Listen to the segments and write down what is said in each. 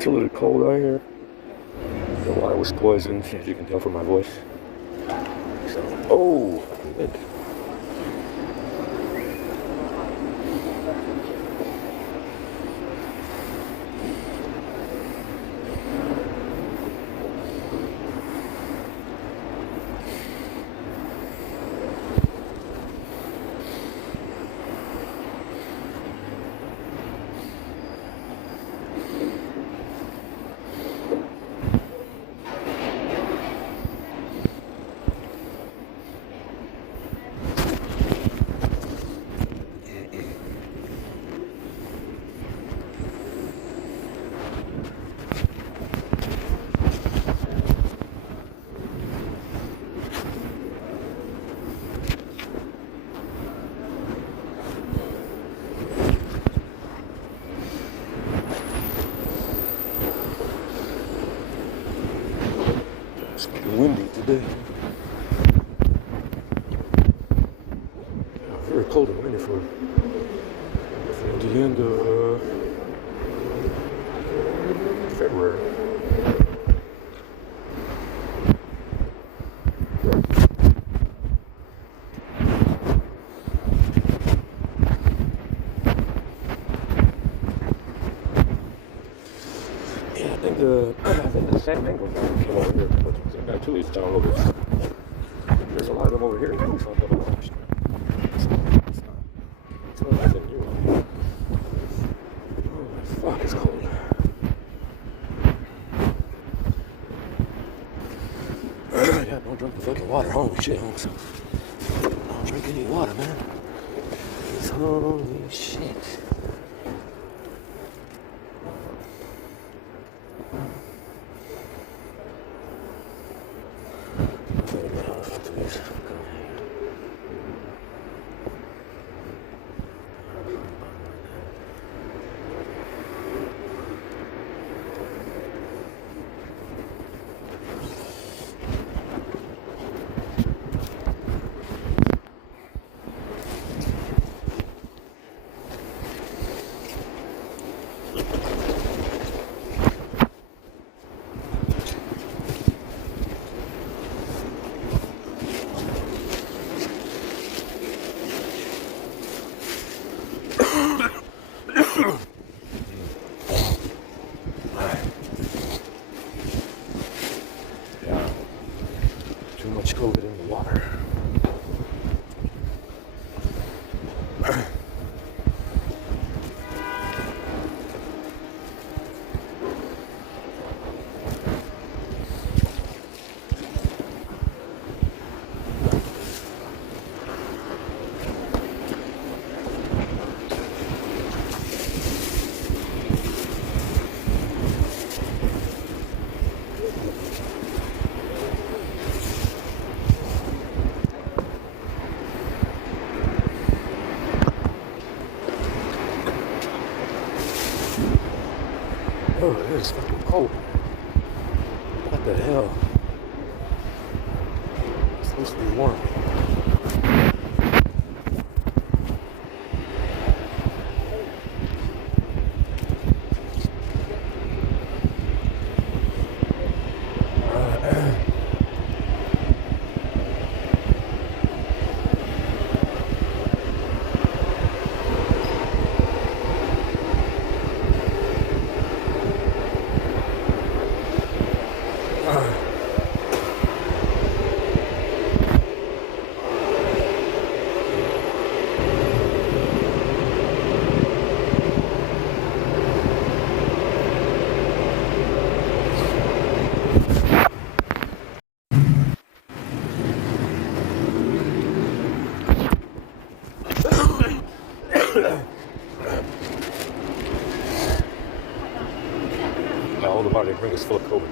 It's a little cold out here. The water was poisoned, as you can tell from my voice. So, oh, good. It's getting windy today. Very cold and windy for the end of February. I think the same mango came over here, but I got two of these downloaded. There's a lot of them over here. It's not nothing new. Oh, fuck, it's cold. Yeah, don't drink the fucking water. Holy shit, homies. Don't drink any water, man. Holy shit. Yeah, too much COVID in the water. Oh, it is fucking cold. What the hell? It's supposed to be warm. Now, all the body ring is full of COVID.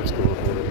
Let's go ahead and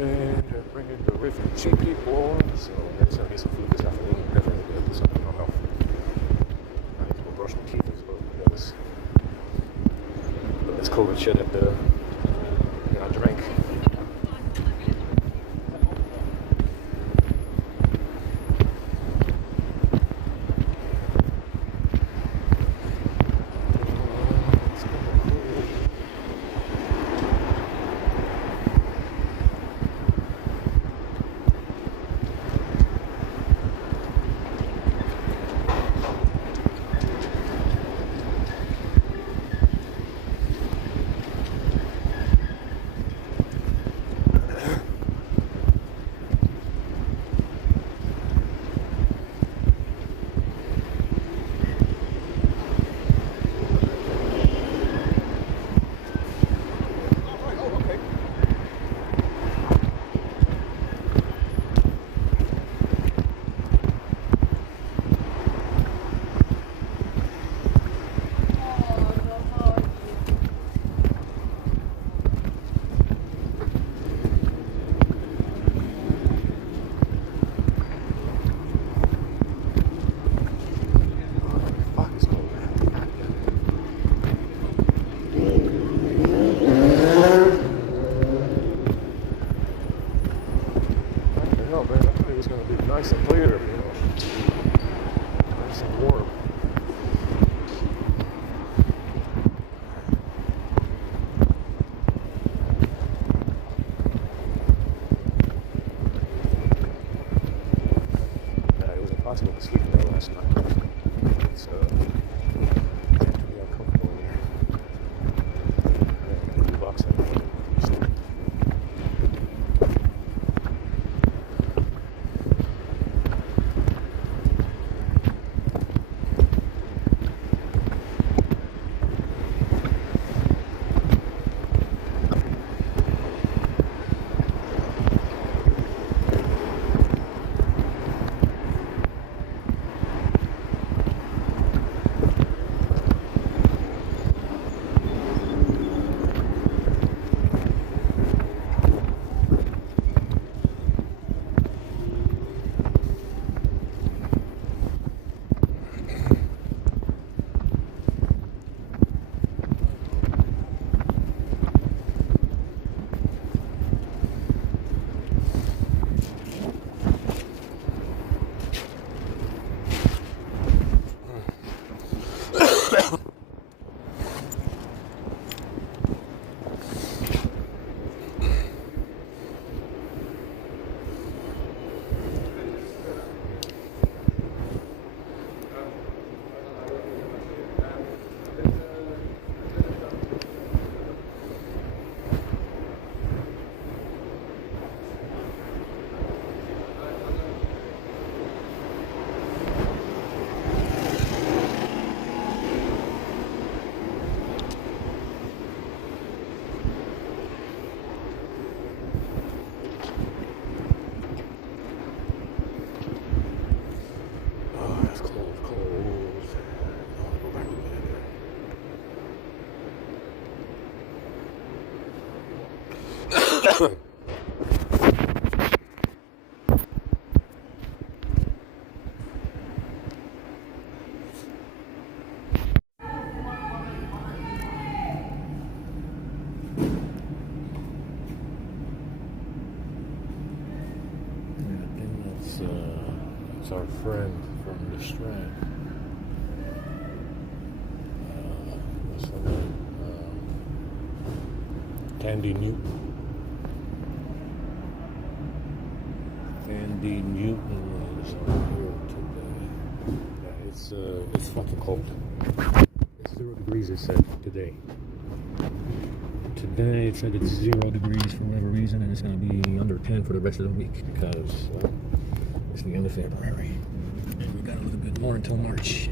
then they're bringing the refugee people on. So there's gonna be some food this afternoon. Definitely gonna do something on health. I need to go brush my teeth as well. This COVID shit at the I drank. Nice and clear, nice and warm. Yeah, it was impossible to sleep there last night. It's pretty uncomfortable here. The box and It's our friend from the Strand. What's her name? Candy Newton. Candy Newton is over here today. Yeah, it's fucking cold. It's 0 degrees, it said today. Today it said it's 0 degrees for whatever reason, and it's going to be under 10 for the rest of the week because it's the end of February. And we got a little bit more until March.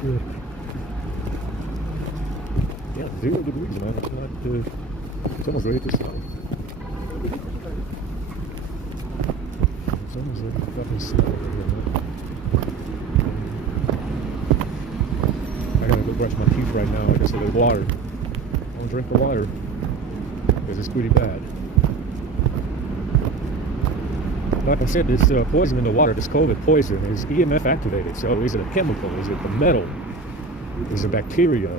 good. Yeah, 0 degrees, man. It's not. It's almost ready to snow. It's almost ready to fucking snow over here, man. I gotta go brush my teeth right now. Like I said, with water. I don't drink the water because it's pretty bad. Like I said, this poison in the water, this COVID poison, is EMF activated. So is it a chemical? Is it the metal? Is it bacteria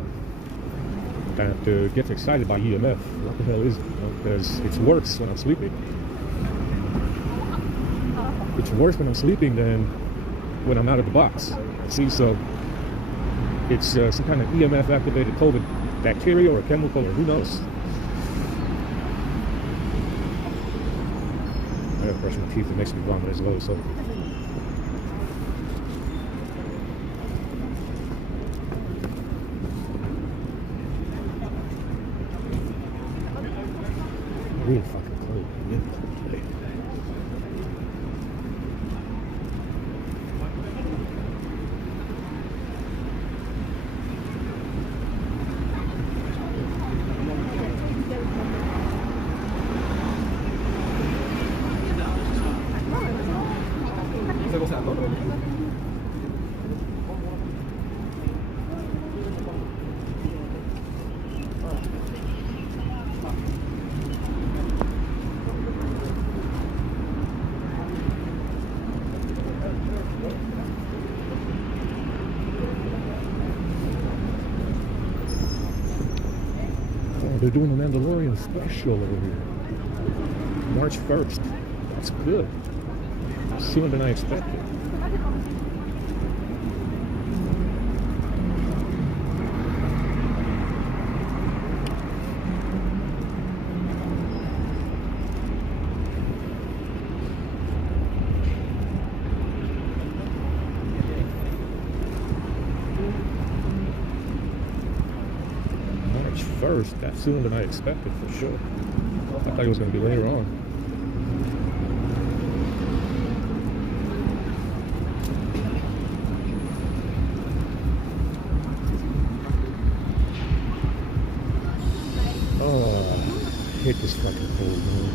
that gets excited by EMF? What the hell is it? Because it's worse when I'm sleeping. It's worse when I'm sleeping than when I'm out of the box. See, so it's some kind of EMF activated COVID bacteria or a chemical or who knows. I gotta brush my teeth, it makes me vomit as well, so. Really fucking cold. Really cold today. They're doing a Mandalorian special over here. March 1st. That's good. Sooner than I expected. First, that's sooner than I expected for sure. I thought it was going to be later on. Oh, I hate this fucking cold, man.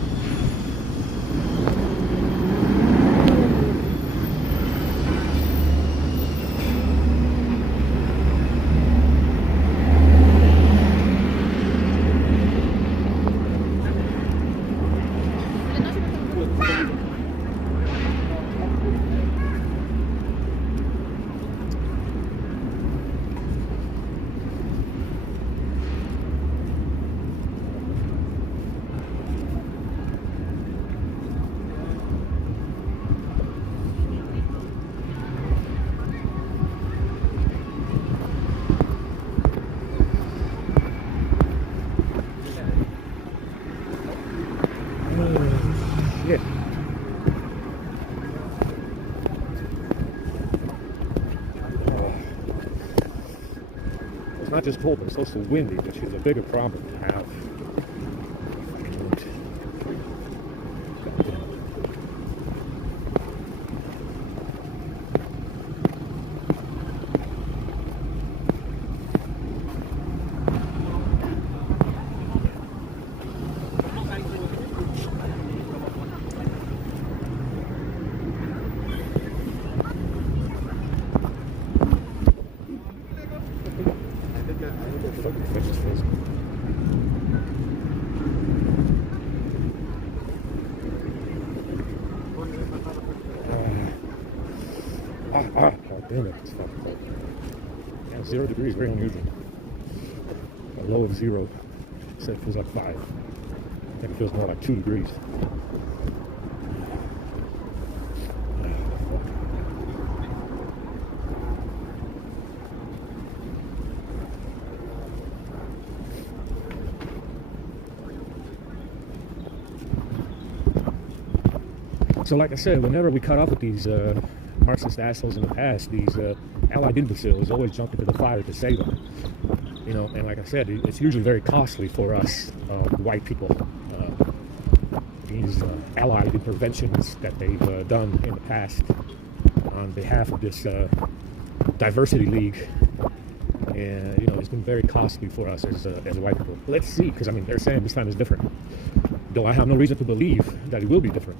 Yeah. It's not just cold, but it's also windy, which is a bigger problem to have. Damn it, it's fucking cold. Yeah, 0 degrees, very unusual. A low of 0. Said it feels like 5. I think it feels more like 2 degrees. So like I said, whenever we cut off with these Marxist assholes in the past, these allied imbeciles always jump into the fire to save them. You know, and like I said, it's usually very costly for us white people. These allied interventions that they've done in the past on behalf of this diversity league And, you know, it's been very costly for us as white people. Let's see, because, I mean, they're saying this time is different. Though I have no reason to believe that it will be different.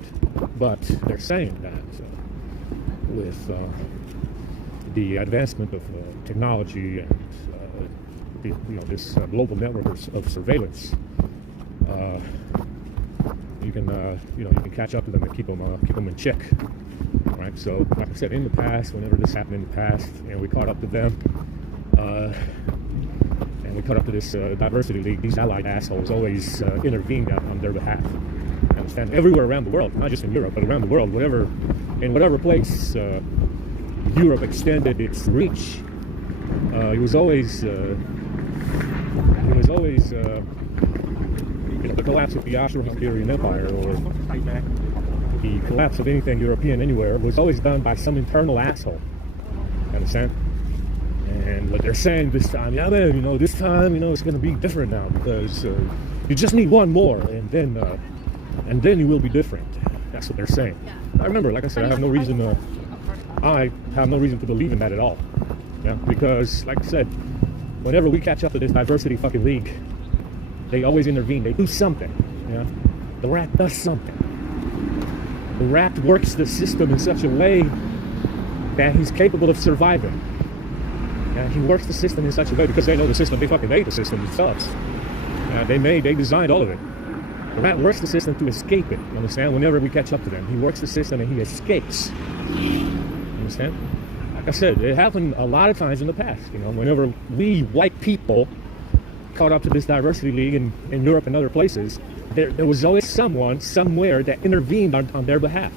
But they're saying that with the advancement of technology and, this global network of surveillance, you can catch up to them and keep them in check. Right? So, like I said, in the past, whenever this happened in the past, we caught up to them. And we caught up to this diversity league. These allied assholes always intervened on their behalf. I understand, everywhere around the world, not just in Europe, but around the world, in whatever place Europe extended its reach, it was always the collapse of the Austro-Hungarian Empire, or the collapse of anything European anywhere, was always done by some internal asshole. Understand? And what they're saying this time, yeah, man, this time, it's going to be different now, because you just need one more, and then you will be different. That's what they're saying. I remember, like I said, I have no reason to believe in that at all. Yeah, because, like I said, whenever we catch up to this diversity fucking league, they always intervene. They do something. Yeah, the rat does something. The rat works the system in such a way that he's capable of surviving. Yeah, he works the system in such a way because they know the system. They fucking made the system themselves. They designed all of it. The rat works the system to escape it. You understand? Whenever we catch up to them, he works the system and he escapes. You understand? Like I said, it happened a lot of times in the past. Whenever we white people caught up to this diversity league in Europe and other places, there was always someone somewhere that intervened on their behalf.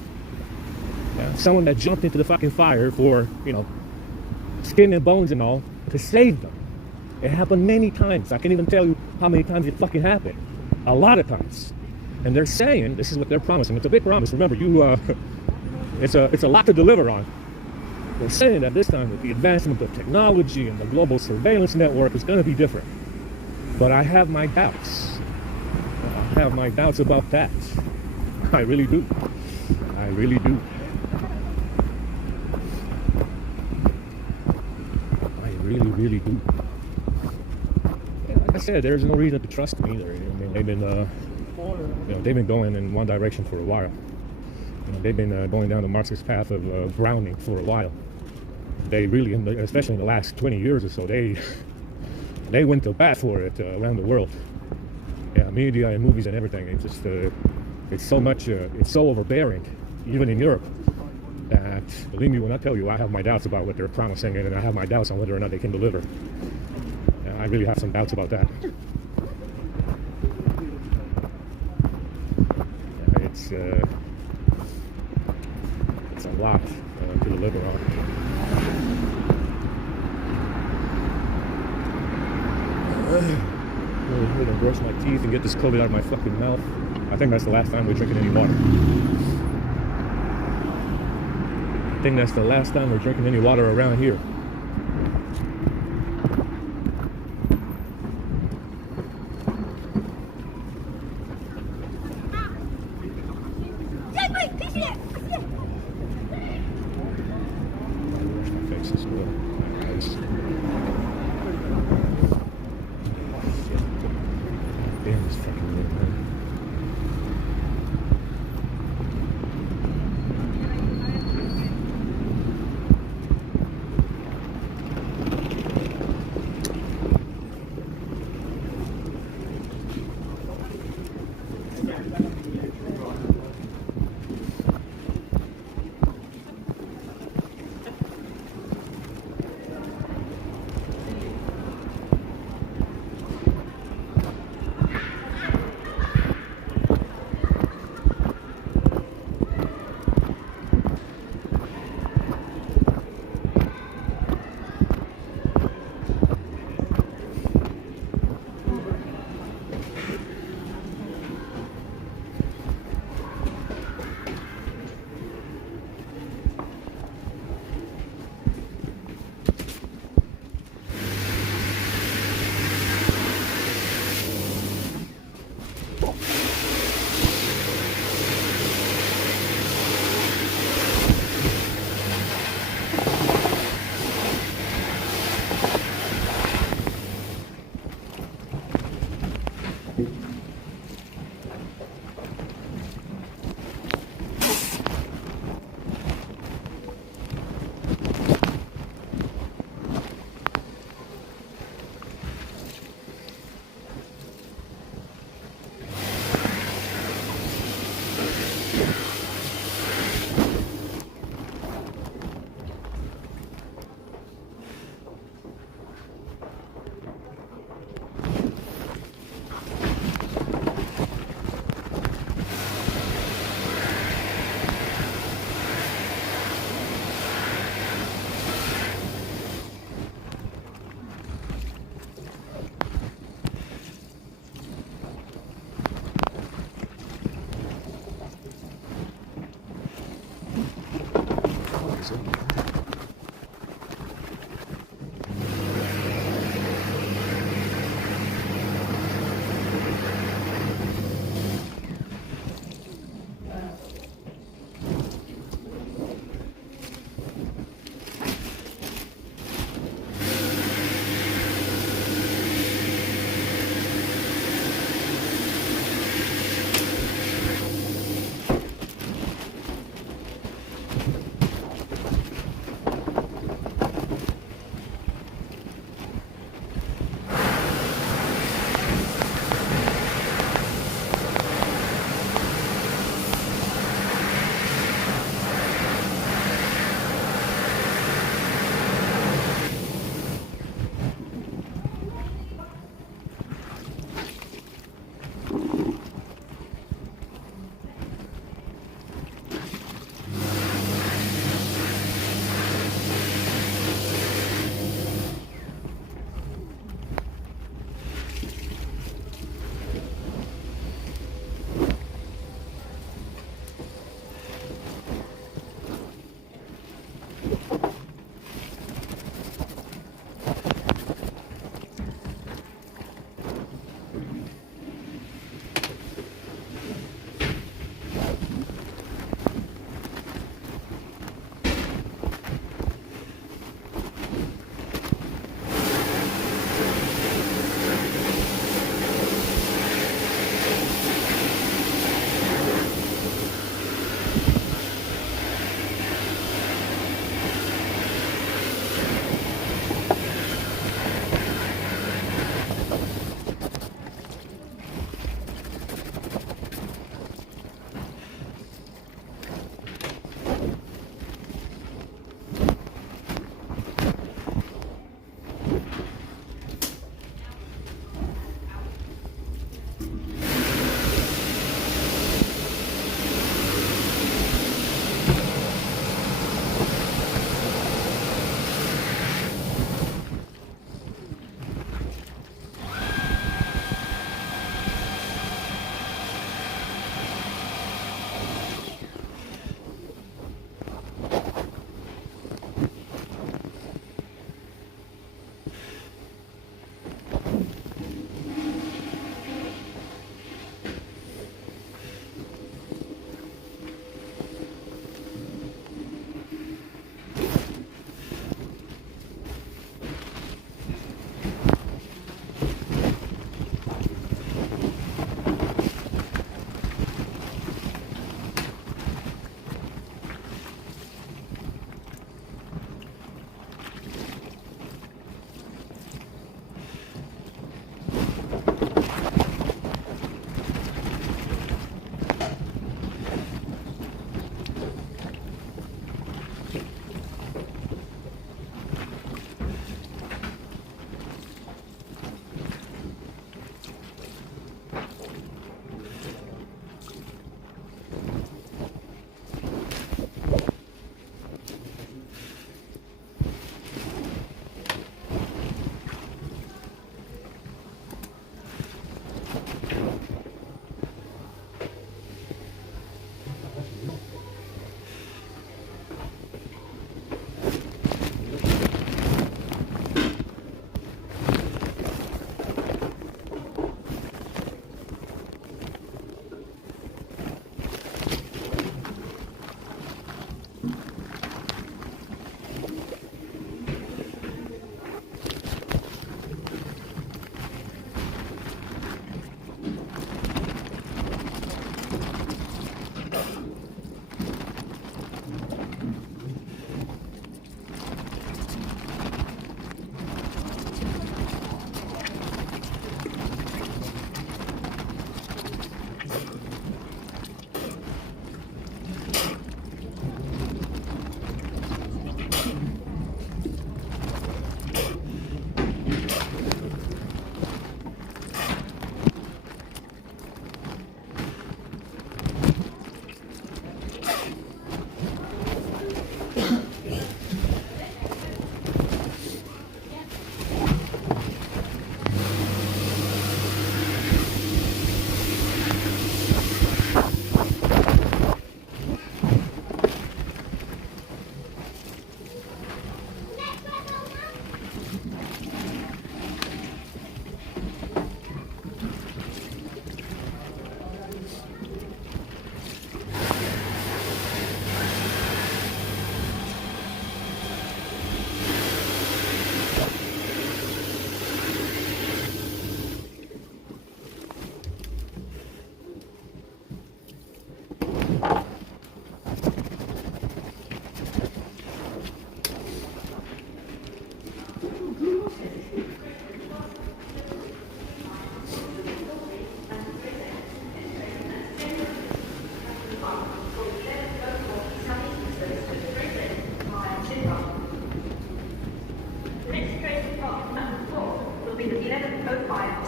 Yeah? Someone that jumped into the fucking fire for skin and bones and all to save them. It happened many times. I can't even tell you how many times it fucking happened. A lot of times. And they're saying, this is what they're promising. It's a big promise. Remember, it's a lot to deliver on. They're saying that this time with the advancement of technology and the global surveillance network is going to be different. But I have my doubts. I have my doubts about that. I really do. I really do. Really do. Like I said, there's no reason to trust them either. They've been going in one direction for a while. They've been going down the Marxist path of drowning for a while. They really, especially in the last 20 years or so, they went to bat for it around the world. Yeah, media and movies and everything. It's just it's so much. It's so overbearing, even in Europe. That, believe me when I tell you, I have my doubts about what they're promising, and I have my doubts on whether or not they can deliver. And I really have some doubts about that. It's a lot to deliver on. I'm gonna brush my teeth and get this COVID out of my fucking mouth. I think that's the last time we're drinking any water. I think that's the last time we're drinking any water around here. Wash my face as well. Damn, this fucking room, man.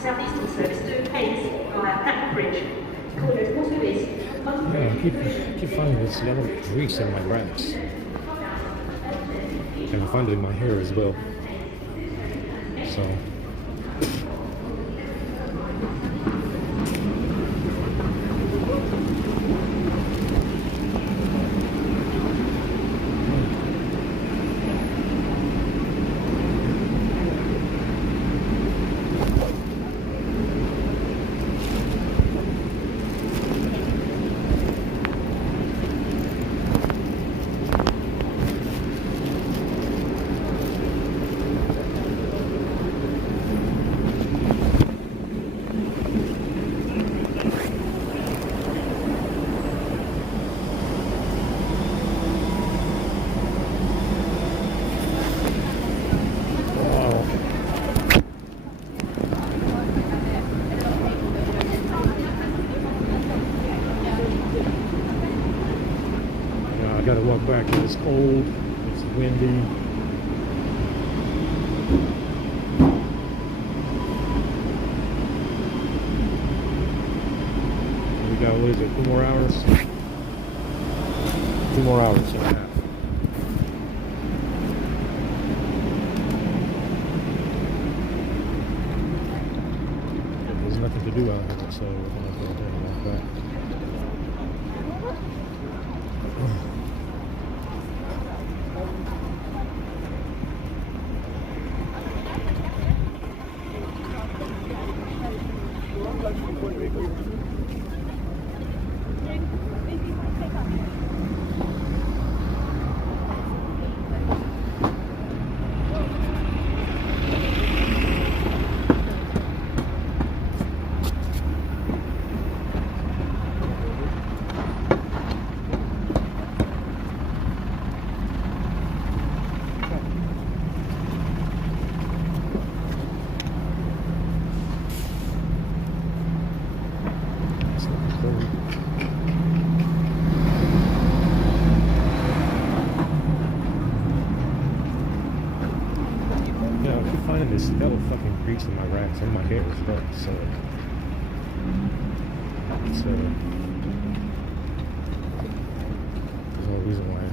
Southeastern service to Hayes via Patton Bridge. Yeah, I keep finding this yellow grease in my rags. And I find it in my hair as well. So I gotta walk back. It's cold, it's windy. We got, what is it, 2 more hours? 2 more hours and a half. There's nothing to do out here, so we're gonna go ahead and walk back. Yeah, I keep finding this yellow fucking grease in my rags and my hair as well, so it's there's no reason why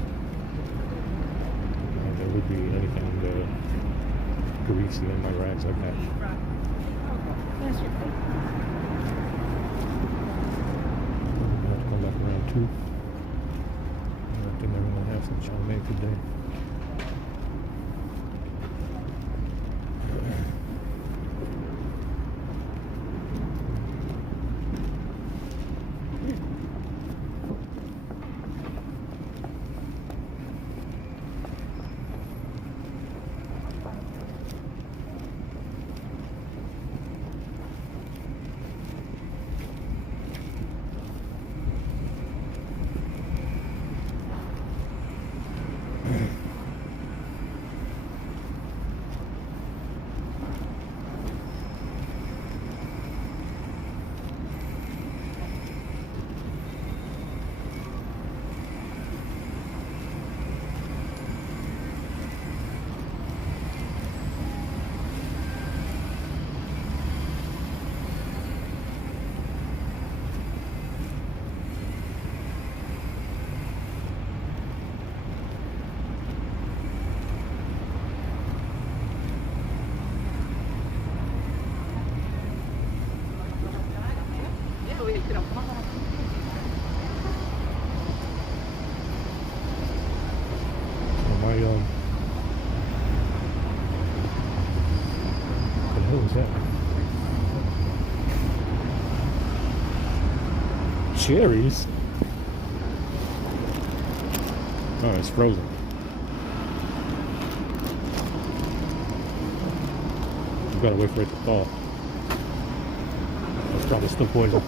there would be anything greasy in my rags like that. I have to come back around 2. I think everyone has some chow mein today. What the hell is that? Cherries? Oh, it's frozen. You gotta wait for it to thaw. That's probably still poison.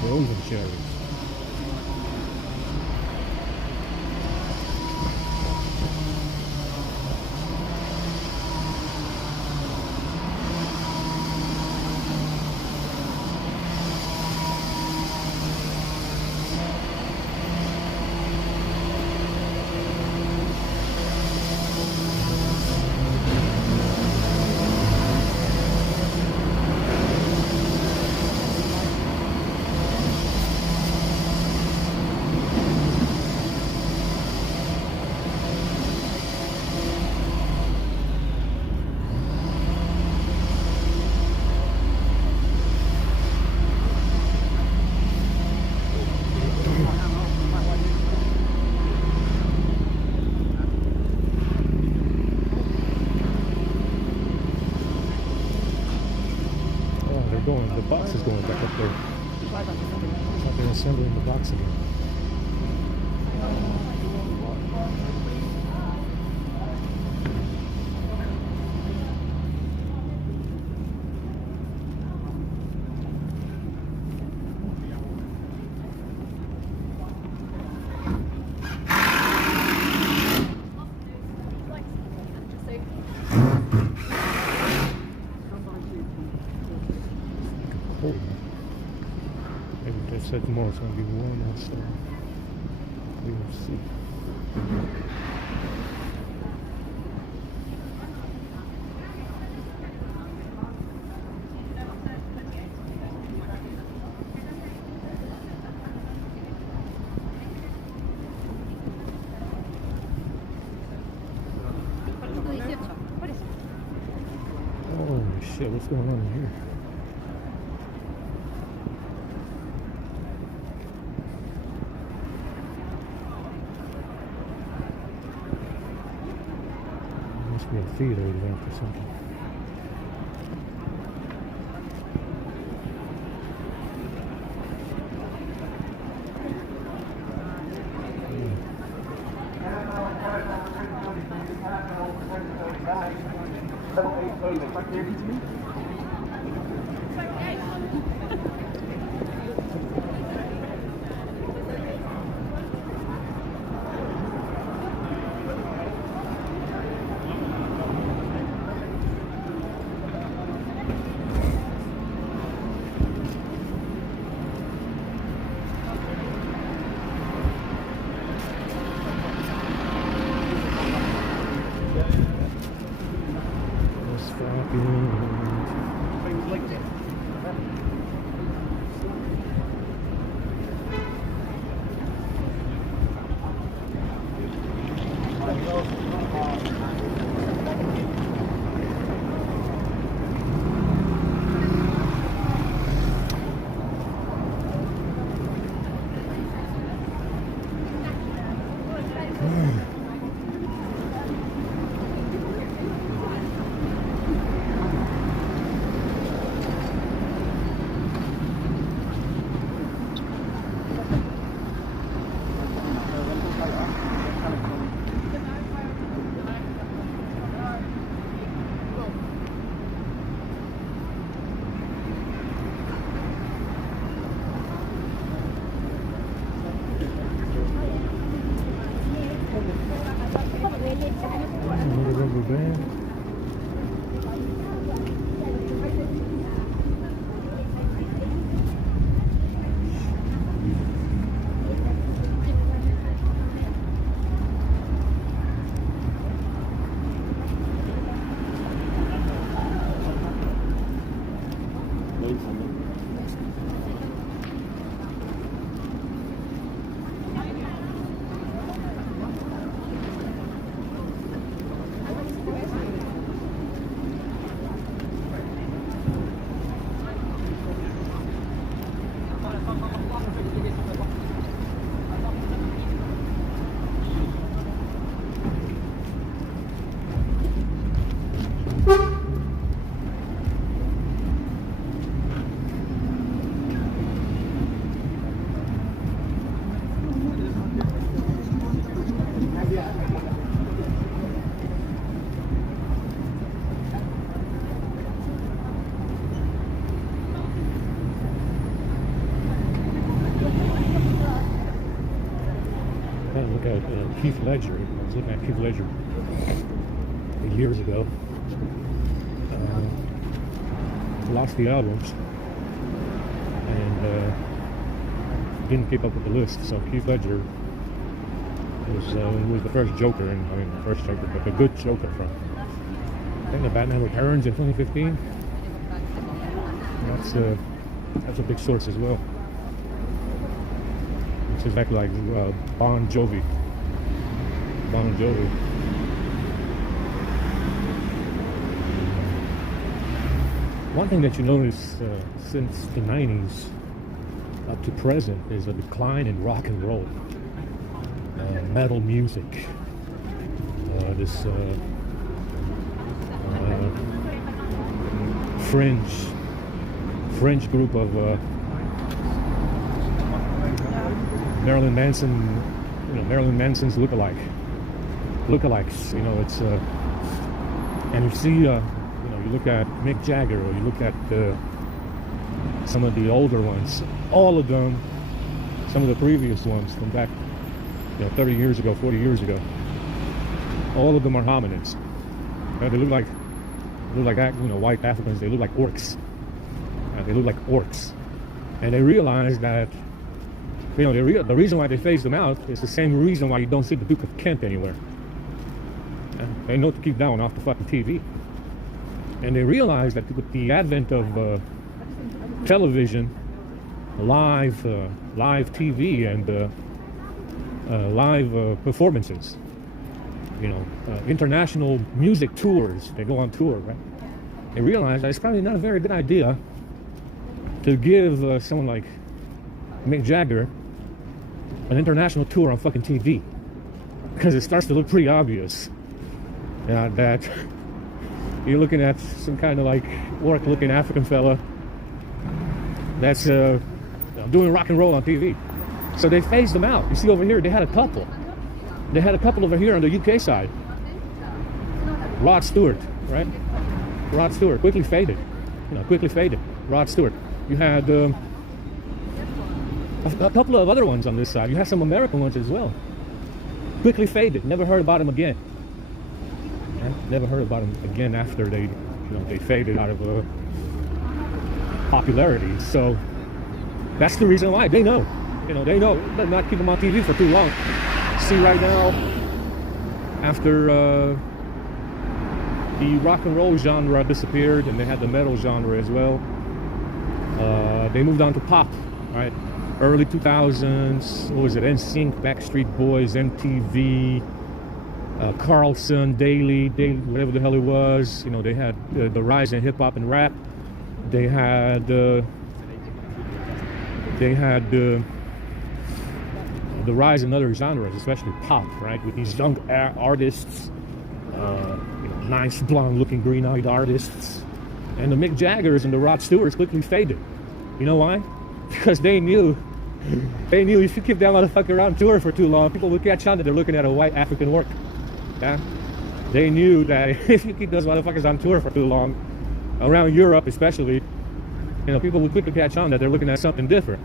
Frozen cherries. box is going back up there. It's like they're assembling the box again. Maybe they said tomorrow it's going to be warm outside. We will see. Holy shit, what's going on here? Must be a theater event or something. Look at Keith Ledger. I was looking at Keith Ledger years ago. Lost the albums and didn't keep up with the list. So Keith Ledger was the first Joker, and I mean the first Joker, but the good Joker from I think the Batman Returns in 2015. That's a big source as well. It's exactly like Bon Jovi. One thing that you notice since the 90s up to present is a decline in rock and roll, metal music, this fringe group of Marilyn Manson's lookalikes. You know, it's and you see, you look at Mick Jagger, or you look at some of the older ones. All of them, some of the previous ones from back, 30 years ago, 40 years ago. All of them are hominids. They look like white Africans. They look like orcs. They look like orcs, and they realize that the reason why they phased them out is the same reason why you don't see the Duke of Kent anywhere. They know to keep that one off the fucking TV, and they realize that with the advent of television, live TV, and live performances, international music tours. They go on tour, right? They realize that it's probably not a very good idea to give someone like Mick Jagger an international tour on fucking TV, because it starts to look pretty obvious that you're looking at some kind of like orc-looking African fella that's doing rock and roll on TV. So they phased them out. You see over here, they had a couple. They had a couple over here on the UK side. Rod Stewart, right? Rod Stewart quickly faded. Rod Stewart. You had a couple of other ones on this side. You had some American ones as well. Quickly faded. Never heard about them again. Never heard about them again after they faded out of popularity. So that's the reason why. They know. They know. Better not keep them on TV for too long. See right now, after the rock and roll genre disappeared, and they had the metal genre as well, they moved on to pop, right? Early 2000s, what was it? NSYNC, Backstreet Boys, MTV, Carlson, Daily, whatever the hell it was. They had the rise in hip hop and rap. They had the rise in other genres, especially pop, right? With these young artists, nice blonde-looking, green-eyed artists, and the Mick Jaggers and the Rod Stewarts quickly faded. You know why? Because they knew if you keep that motherfucker on tour for too long, people will catch on that they're looking at a white African orc. Yeah? They knew that if you keep those motherfuckers on tour for too long, around Europe especially, people will quickly catch on that they're looking at something different.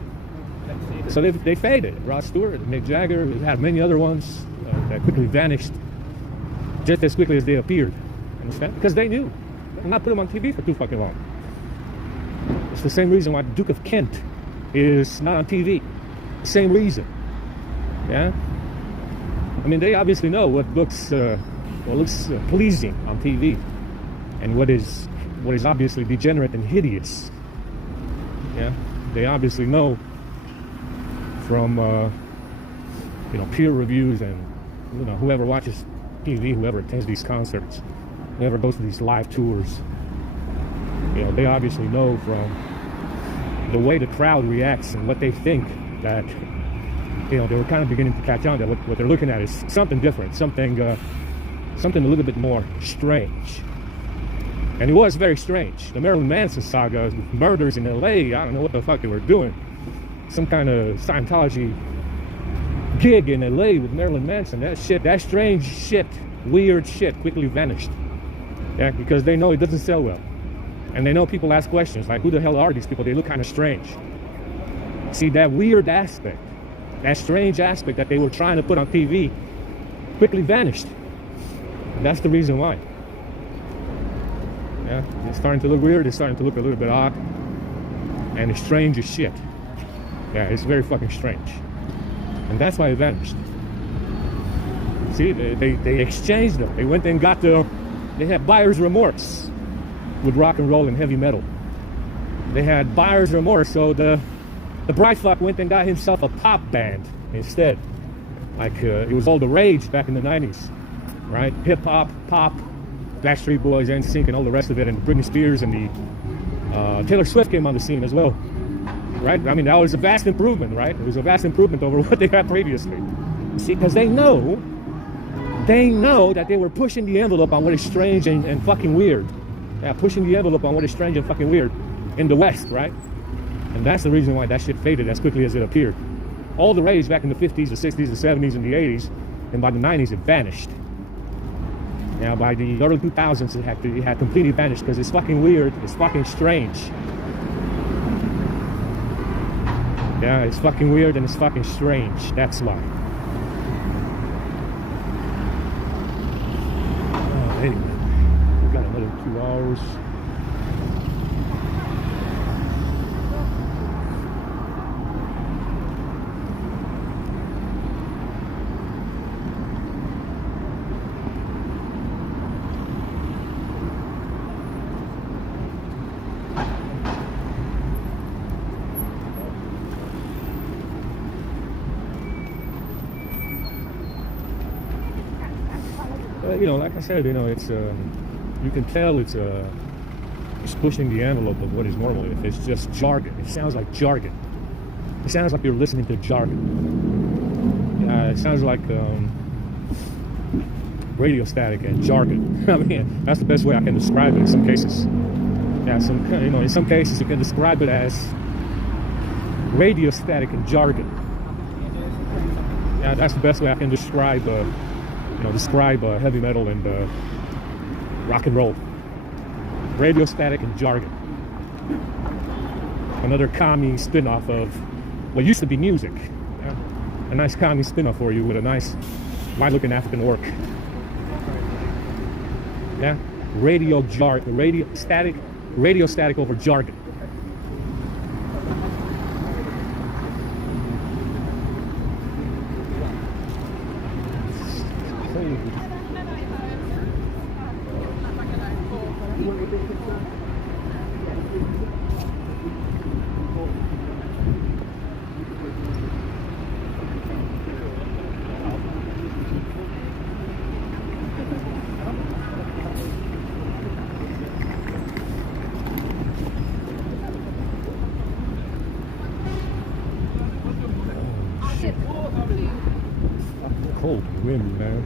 So they faded. Rod Stewart, Mick Jagger, we had many other ones that quickly vanished just as quickly as they appeared. Understand? Because they knew. They're not put them on TV for too fucking long. It's the same reason why the Duke of Kent is not on TV. Same reason. Yeah? I mean, they obviously know what looks pleasing on TV, and what is obviously degenerate and hideous. Yeah? They obviously know from peer reviews and whoever watches TV, whoever attends these concerts, whoever goes to these live tours, they obviously know from the way the crowd reacts and what they think that they were kind of beginning to catch on that what they're looking at is something different, something a little bit more strange. And it was very strange. The Marilyn Manson saga, murders in LA, I don't know what the fuck they were doing. Some kind of Scientology gig in LA with Marilyn Manson. That strange shit, weird shit quickly vanished. Yeah, because they know it doesn't sell well. And they know people ask questions like, who the hell are these people? They look kind of strange. See, that weird aspect, that strange aspect that they were trying to put on TV quickly vanished. And that's the reason why. Yeah, it's starting to look weird. It's starting to look a little bit odd. And it's strange as shit. Yeah, it's very fucking strange. And that's why it vanished. See, they exchanged them. They went and they had buyer's remorse with rock and roll and heavy metal. They had buyer's remorse, so the bright fuck went and got himself a pop band instead. Like, it was all the rage back in the 90s, right? Hip-hop, pop, Backstreet Boys, NSYNC, and all the rest of it, and Britney Spears and the Taylor Swift came on the scene as well. Right? I mean, that was a vast improvement, right? It was a vast improvement over what they had previously. See, because they know that they were pushing the envelope on what is strange and fucking weird. Yeah, pushing the envelope on what is strange and fucking weird. in the West, right? And that's the reason why that shit faded as quickly as it appeared. All the rage back in the 50s, the 60s, the 70s, and the 80s, and by the 90s, it vanished. Now, by the early 2000s, it had completely vanished because it's fucking weird. It's fucking strange. Yeah, it's fucking weird and it's fucking strange. That's why. Anyway, we got another 2 hours. You know, like I said, you know, it's you can tell it's pushing the envelope of what is normal. If it's just jargon, it sounds like jargon. It sounds like you're listening to jargon. It sounds like radio static and jargon. I mean, that's the best way I can describe it in some cases. Yeah, in some cases you can describe it as radio static and jargon. Yeah, that's the best way I can describe. Describe heavy metal and rock and roll. Radio static and jargon. Another commie spin-off of what used to be music. Yeah? A nice commie spin-off for you with a nice white-looking African orc. Yeah? Radio static over jargon. Cold and windy, man.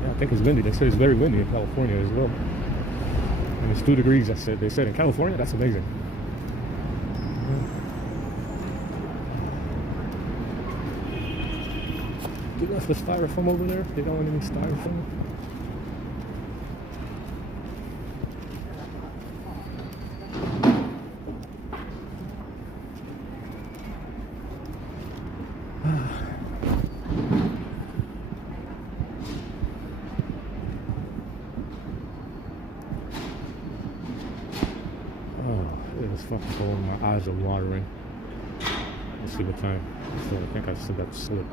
Yeah, I think it's windy. They said it's very windy in California as well. And it's 2 degrees, they said in California. That's amazing. They left the styrofoam over there. They don't want any styrofoam. It's fucking cold. My eyes are watering. Let's see what time. So I think I still got to sleep.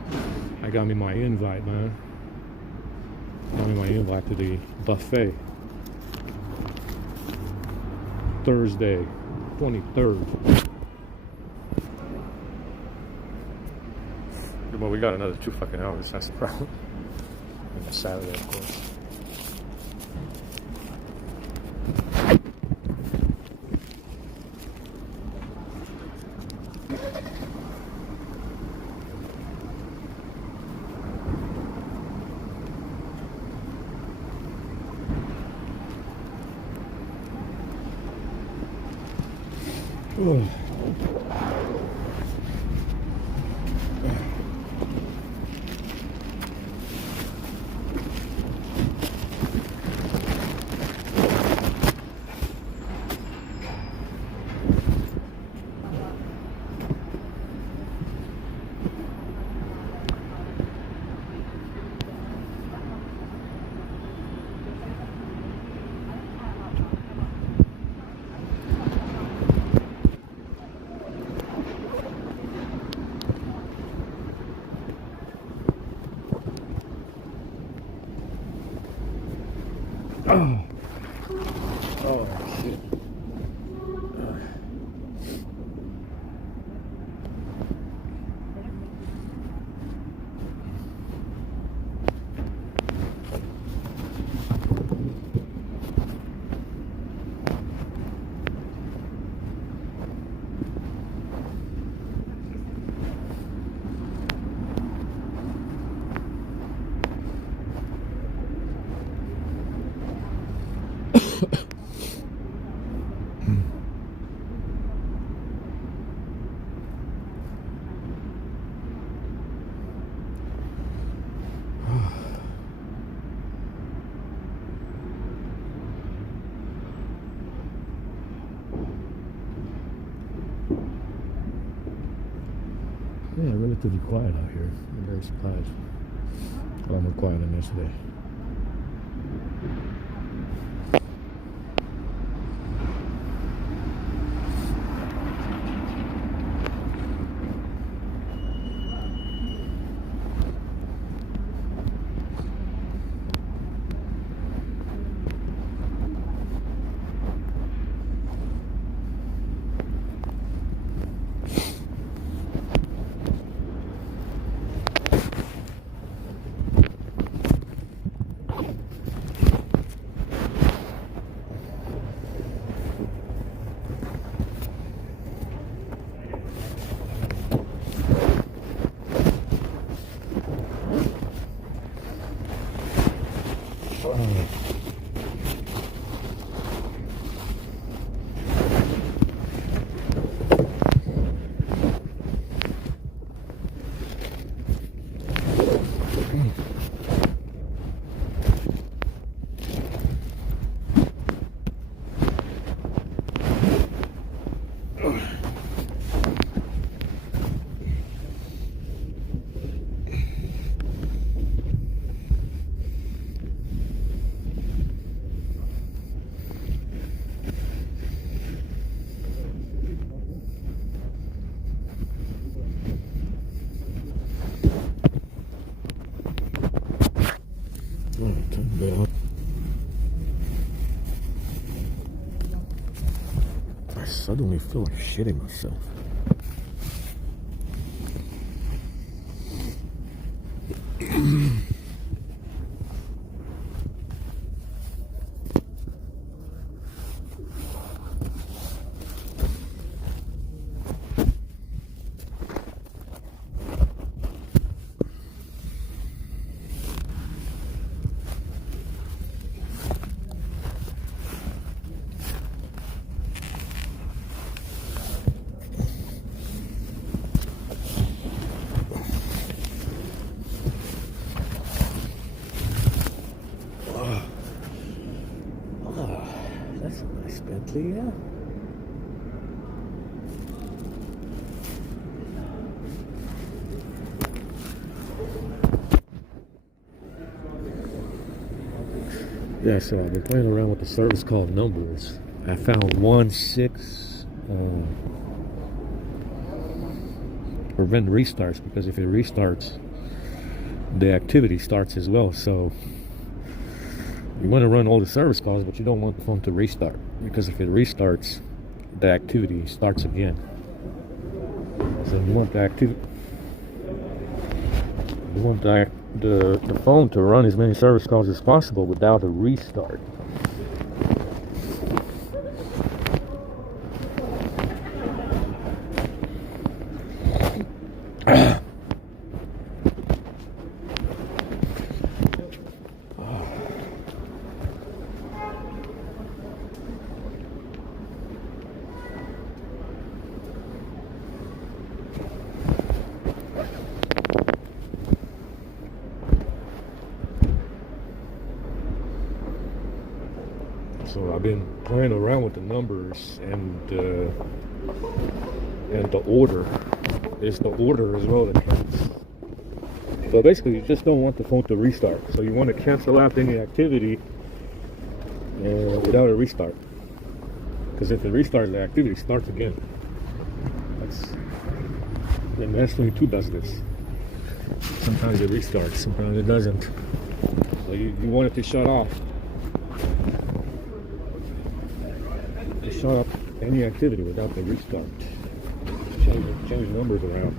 I got me my invite, man. Got me my invite to the buffet. Thursday, 23rd. Well, we got another 2 fucking hours. That's the problem. And it's Saturday, of course. Oh. Oh, shit. relatively quiet out here. I'm very surprised. A lot more quiet than yesterday. I suddenly feel like shitting myself. That's a nice Bentley, yeah. Yeah, so I've been playing around with the service called numbers. I found 1.6 prevent restarts, because if it restarts, the activity starts as well. So you want to run all the service calls, but you don't want the phone to restart, because if it restarts, the activity starts again. So you want the activity, you want the phone to run as many service calls as possible without a restart. So I've been playing around with the numbers and the order. It's the order as well that counts. But basically, you just don't want the phone to restart. So you want to cancel out any activity without a restart. Because if it restarts, the activity starts again. And S22 does this. Sometimes it restarts, sometimes it doesn't. So you want it to shut off. Shut up any activity without the restart. Change numbers around.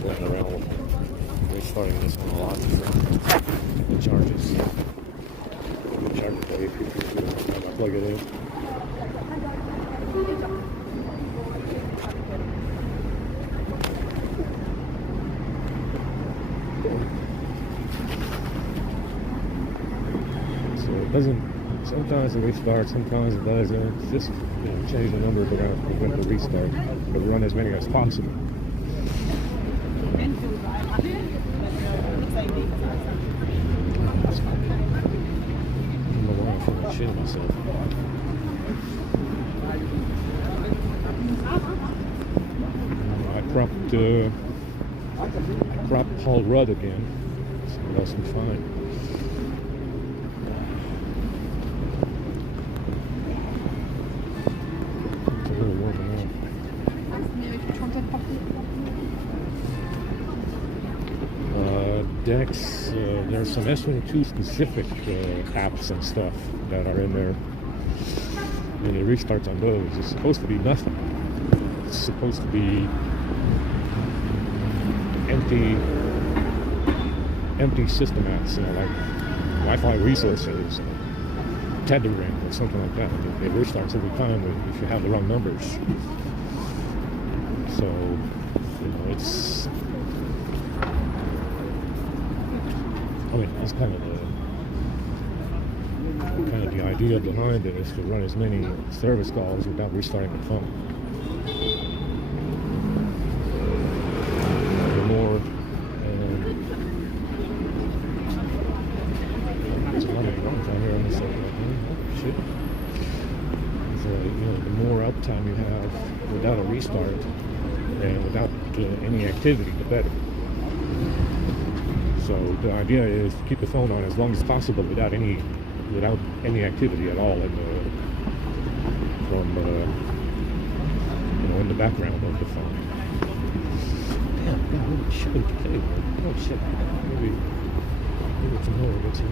Playing around with restarting this one a lot different. The charges. The charger plate. I plug it in. So Sometimes it restarts, sometimes it doesn't. It's just change the numbers around to prevent the restart, but run as many as possible. I don't know why I feel like shitting myself. I cropped Paul Rudd again, so that's been fine. It's a little warming up. Decks, there's some S22 specific apps and stuff that are in there. And the restarts on those, it's supposed to be nothing. It's supposed to be empty system apps, like Wi-Fi resources, tethering, or something like that. It restarts every time if you have the wrong numbers. So, it's. I mean, that's kind of the idea behind it, is to run as many service calls without restarting the phone. The more, there's a lot of runs out here on this side. Oh shit! So, the more uptime you have without a restart and without any activity, the better. So the idea is to keep the phone on as long as possible without any activity at all in the background of the phone. Damn, holy shit! Okay, oh shit! Maybe it's more. What's in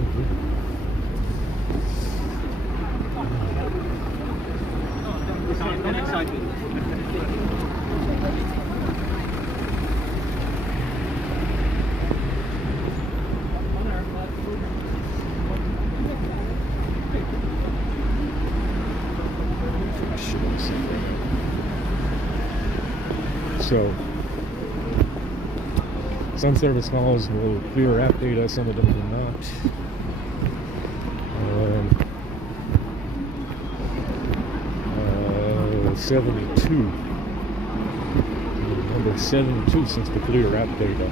So, some service calls will clear app data, some of them do not. 72. Number 72 since the clear app data.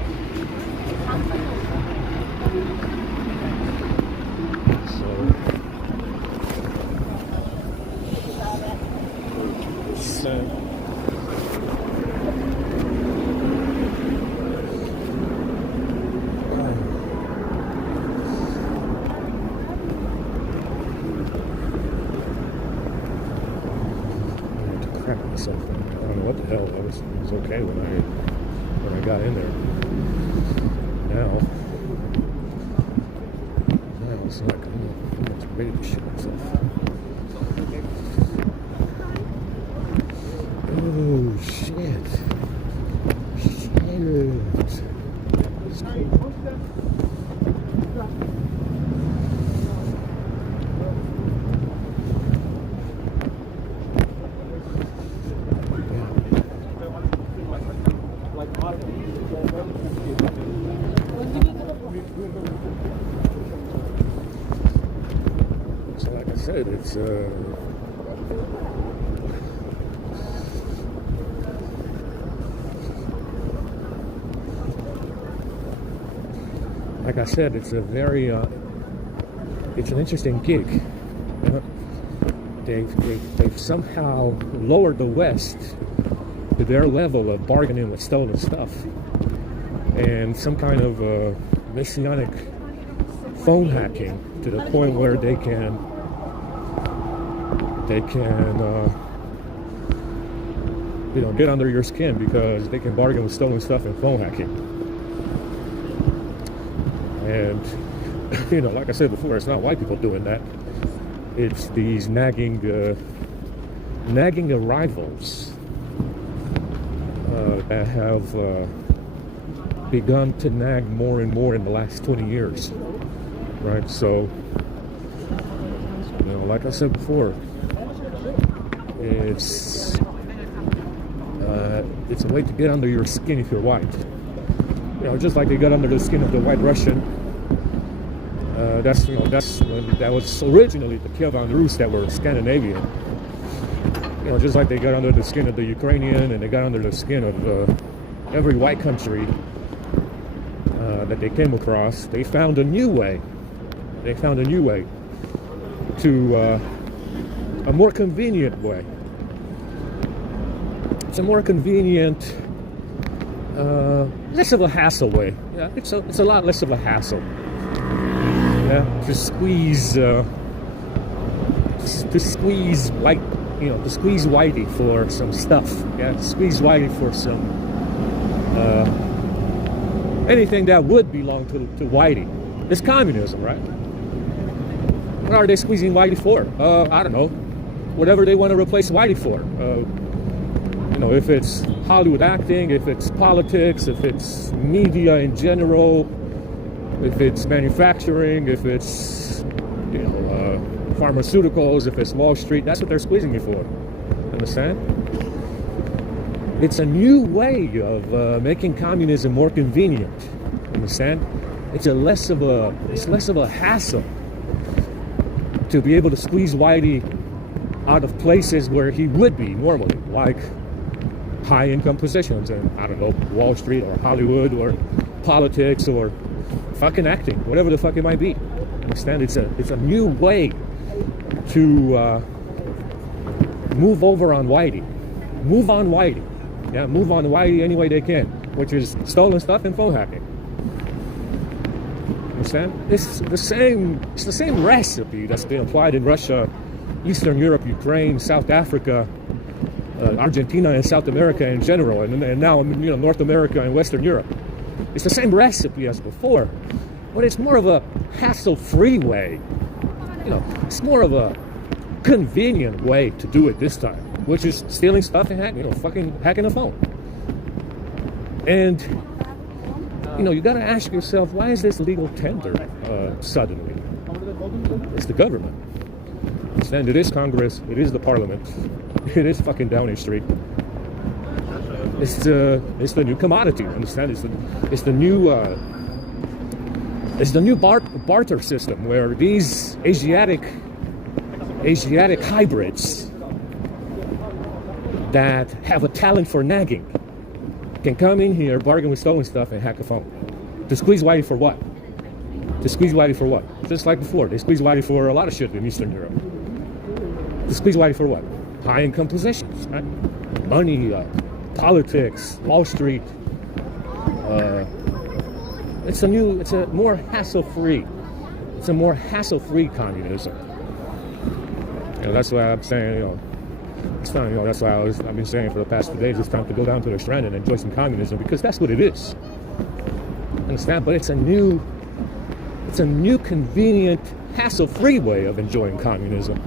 Something. I don't know what the hell. It was okay when I got in there. Now it's like I'm almost ready to shit myself. Oh shit! It's cold. So like I said, it's like I said, it's a very it's an interesting gig. They've somehow lowered the West to their level of bargaining with stolen stuff, and some kind of messianic phone hacking to the point where they can get under your skin because they can bargain with stolen stuff and phone hacking. And like I said before, it's not white people doing that. It's these nagging arrivals that have begun to nag more and more in the last 20 years, right? So, like I said before, it's a way to get under your skin if you're white. Just like they got under the skin of the white Russian That was originally the Kievan Rus that were Scandinavian. Just like they got under the skin of the Ukrainian and they got under the skin of every white country that they came across. They found a new way. They found a new way to a more convenient way. It's a more convenient, less of a hassle way. Yeah, it's a lot less of a hassle. Yeah, to squeeze Whitey for some stuff. Yeah, to squeeze Whitey for some anything that would belong to Whitey. It's communism, right? What are they squeezing Whitey for? I don't know. Whatever they want to replace Whitey for. If it's Hollywood acting, if it's politics, if it's media in general, if it's manufacturing, if it's pharmaceuticals, if it's Wall Street, that's what they're squeezing you for. Understand? It's a new way of making communism more convenient. Understand? It's less of a hassle to be able to squeeze Whitey out of places where he would be normally, like high income positions in, I don't know, Wall Street or Hollywood or politics or fucking acting, whatever the fuck it might be. Understand? It's a new way to move over on Whitey. Move on Whitey. Yeah, move on Whitey any way they can, which is stolen stuff and phone hacking. Understand? It's the same recipe that's been applied in Russia, Eastern Europe, Ukraine, South Africa, Argentina, and South America in general, and now North America and Western Europe. It's the same recipe as before, but it's more of a hassle-free way. It's more of a convenient way to do it this time, which is stealing stuff and fucking hacking a phone. And you got to ask yourself, why is this legal tender suddenly? It's the government. Understand? It is Congress. It is the Parliament. It is fucking Downing Street. It's the new commodity. Understand? It's the new barter system where these Asiatic hybrids that have a talent for nagging can come in here, bargain with stolen stuff, and hack a phone. To squeeze Whitey for what? To squeeze Whitey for what? Just like before, they squeeze Whitey for a lot of shit in Eastern Europe. To squeeze Whitey for what? High income positions, right? Money, politics, Wall Street. It's a more hassle-free communism. That's why I'm saying, it's time, that's why I've been saying for the past 2 days, it's time to go down to the Strand and enjoy some communism, because that's what it is. Understand? But it's a new convenient, hassle-free way of enjoying communism.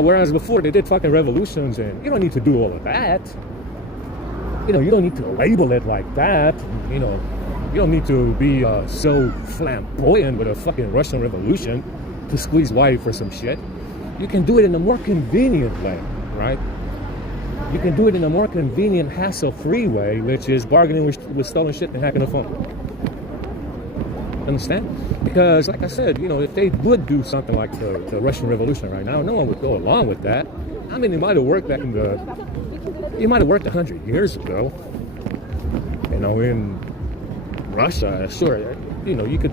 Whereas before they did fucking revolutions, and you don't need to do all of that. You don't need to label it like that. You don't need to be so flamboyant with a fucking Russian Revolution to squeeze Whitey for some shit. You can do it in a more convenient way, right? You can do it in a more convenient, hassle-free way, which is bargaining with stolen shit and hacking a phone. Understand? Because, like I said, if they would do something like the Russian Revolution right now, no one would go along with that. I mean, it might have worked back it might have worked 100 years ago. In Russia, sure, you could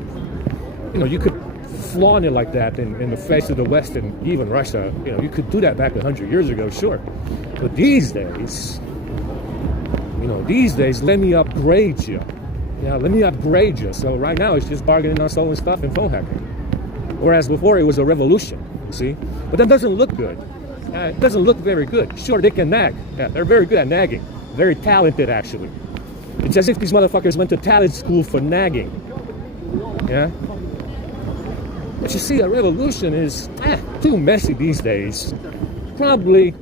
flaunt it like that in the face of the West and even Russia. You could do that back 100 years ago, sure. But these days, let me upgrade you. Yeah, let me upgrade you. So right now it's just bargaining on stolen stuff and phone hacking. Whereas before it was a revolution, you see? But that doesn't look good. It doesn't look very good. Sure, they can nag. Yeah, they're very good at nagging. Very talented, actually. It's as if these motherfuckers went to talent school for nagging. Yeah? But you see, a revolution is too messy these days. Probably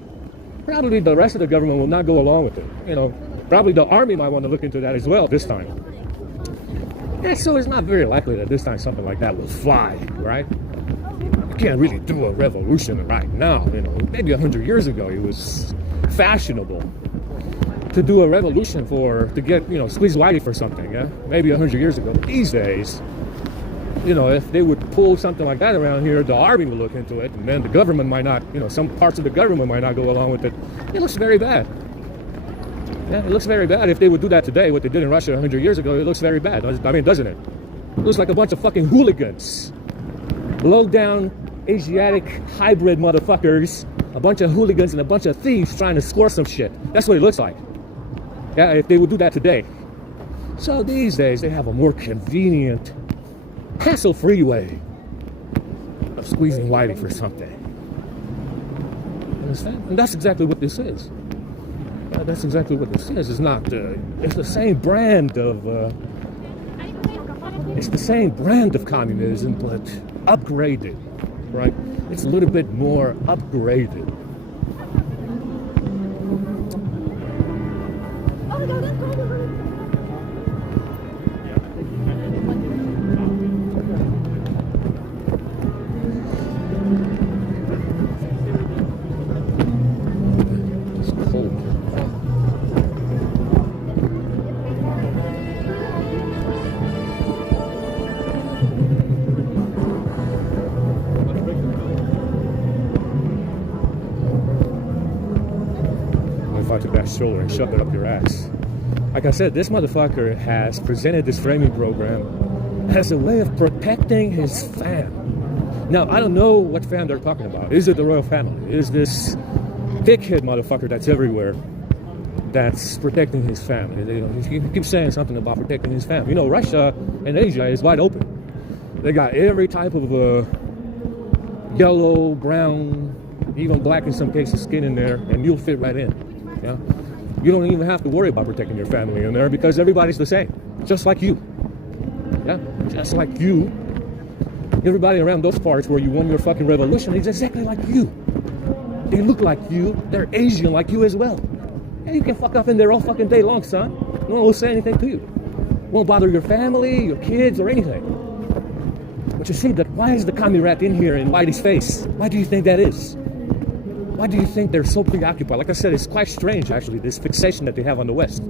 the rest of the government will not go along with it. Probably the army might want to look into that as well this time. Yeah, so it's not very likely that this time something like that will fly, right? You can't really do a revolution right now. Maybe 100 years ago it was fashionable to do a revolution to get, squeeze Whitey for something, yeah? Maybe 100 years ago. These days, you know, if they would pull something like that around here, the army would look into it, and then the government might not, you know, some parts of the government might not go along with it. It looks very bad. Yeah, it looks very bad. If they would do that today, what they did in Russia 100 years ago, it looks very bad. I mean, doesn't it? It looks like a bunch of fucking hooligans. Low-down, Asiatic, hybrid motherfuckers. A bunch of hooligans and a bunch of thieves trying to score some shit. That's what it looks like. Yeah, if they would do that today. So these days, they have a more convenient, hassle-free way of squeezing Whitey for something. Understand? And that's exactly what this is. That's exactly what this is. It's not. It's the same brand of. It's the same brand of communism, but upgraded, right? It's a little bit more upgraded. To that shoulder and shove it up your ass. Like I said, this motherfucker has presented this framing program as a way of protecting his fam. Now, I don't know what fam they're talking about. Is it the royal family? Is this dickhead motherfucker that's everywhere that's protecting his family? He keeps saying something about protecting his family. You know, Russia and Asia is wide open. They got every type of yellow, brown, even black in some cases skin in there, and you'll fit right in. Yeah? You don't even have to worry about protecting your family in there because everybody's the same, just like you. Yeah, just like you. Everybody around those parts where you won your fucking revolution is exactly like you. They look like you. They're Asian like you as well. And you can fuck up in there all fucking day long, son. No one will say anything to you. Won't bother your family, your kids, or anything. But you see that why is the commie rat in here in Whitey's face? Why do you think that is? Why do you think they're so preoccupied? Like I said, it's quite strange, actually, this fixation that they have on the West.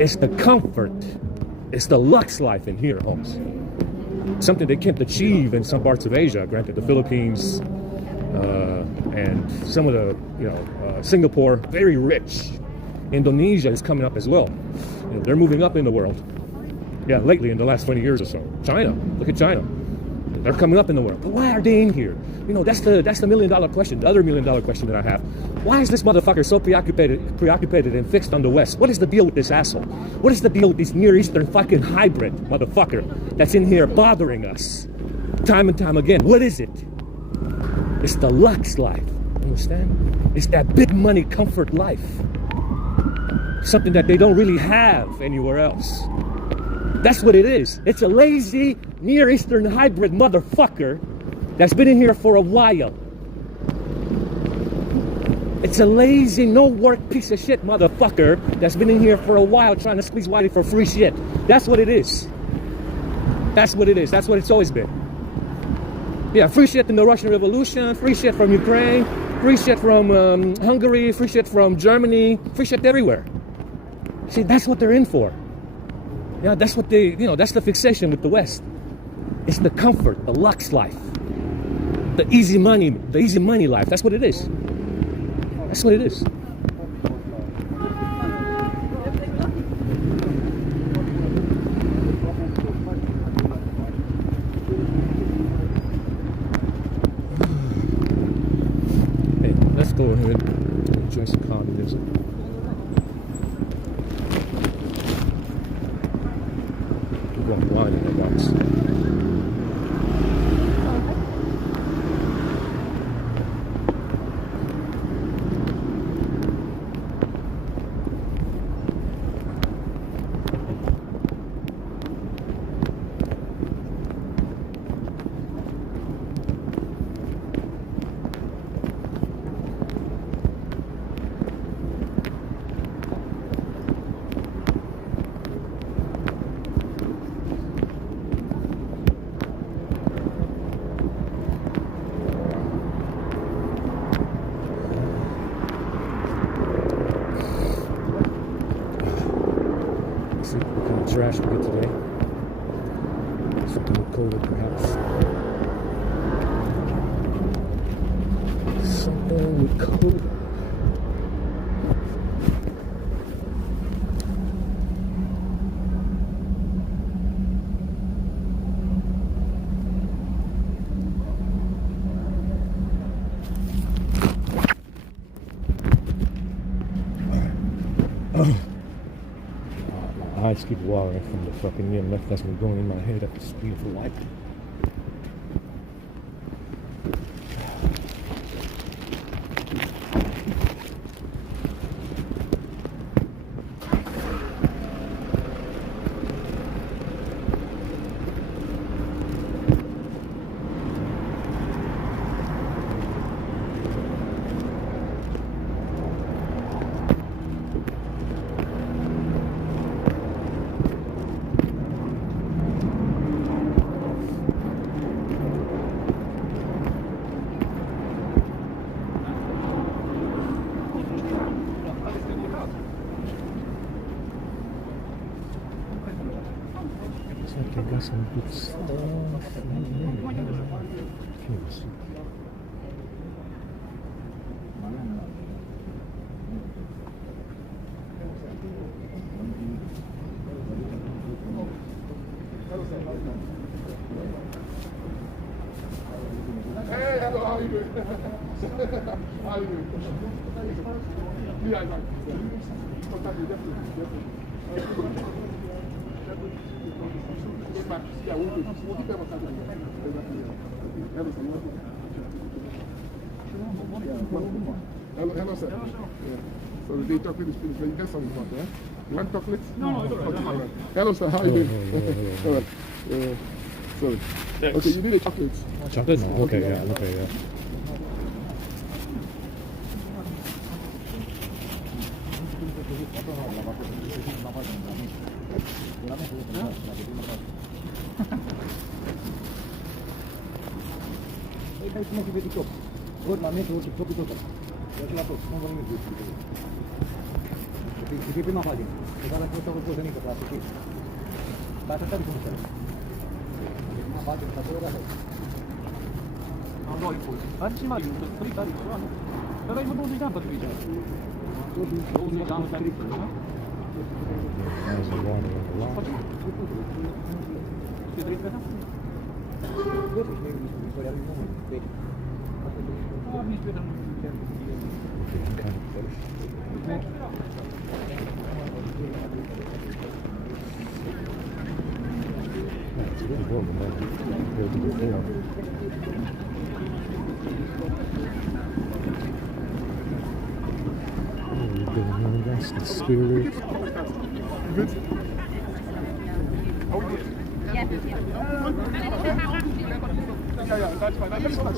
It's the comfort. It's the lux life in here, Holmes. Something they can't achieve in some parts of Asia. Granted, the Philippines and some of the, Singapore, very rich. Indonesia is coming up as well. They're moving up in the world. Yeah, lately, in the last 20 years or so. China, look at China. They're coming up in the world. But why are they in here? That's the $1 million question. The other $1 million question that I have. Why is this motherfucker so preoccupied and fixed on the West? What is the deal with this asshole? What is the deal with this Near Eastern fucking hybrid motherfucker that's in here bothering us time and time again? What is it? It's the lux life. Understand? It's that big money comfort life. Something that they don't really have anywhere else. That's what it is. It's a lazy Near Eastern hybrid motherfucker that's been in here for a while. It's a lazy, no work piece of shit motherfucker that's been in here for a while trying to squeeze Whitey for free shit. That's what it is. That's what it is. That's what it's always been. Yeah, free shit in the Russian Revolution, free shit from Ukraine, free shit from Hungary, free shit from Germany, free shit everywhere. See, that's what they're in for. Yeah, that's what that's the fixation with the West. It's the comfort, the lux life, the easy money life. That's what it is. That's what it is. Hey, let's go ahead and enjoy some communism. Wine in the box. Trash we get today. COVID, perhaps. Something with COVID. My eyes keep watering from the fucking EMF that's been going in my head at the speed of light. I got some good stuff. Hey, hello, how are you doing? How are you doing? Yeah, I'm sometimes you definitely. Yeah, we'll keep them on Hello, sir. Yeah. So the day chocolate is finished. You get some water, yeah? You want chocolate? No, it's all right. Hello, sir. How are you doing? All right. Sorry. Okay, you need a chocolate. Chocolate? No. Okay, yeah. Okay, yeah. It's really warm in there. Compared to before. That's the spirit. Good. Yeah, that's fine. That's fine.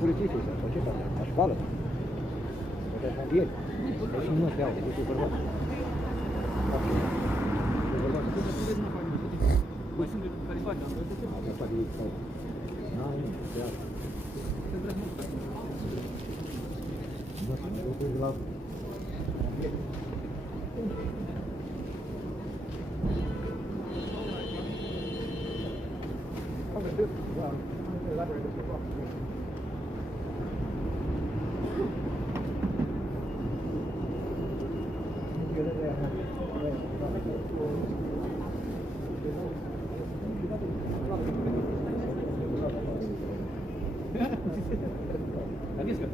Polițiștii sau ce fac? La școală? Poate pompieri. Deci nu steau, uite bărbați. Mai sunt de care faci, am văzut ce? Asta fac ei sau... N-ai, nu, steau. Nu știu, mă duc la... pompieri. Adică.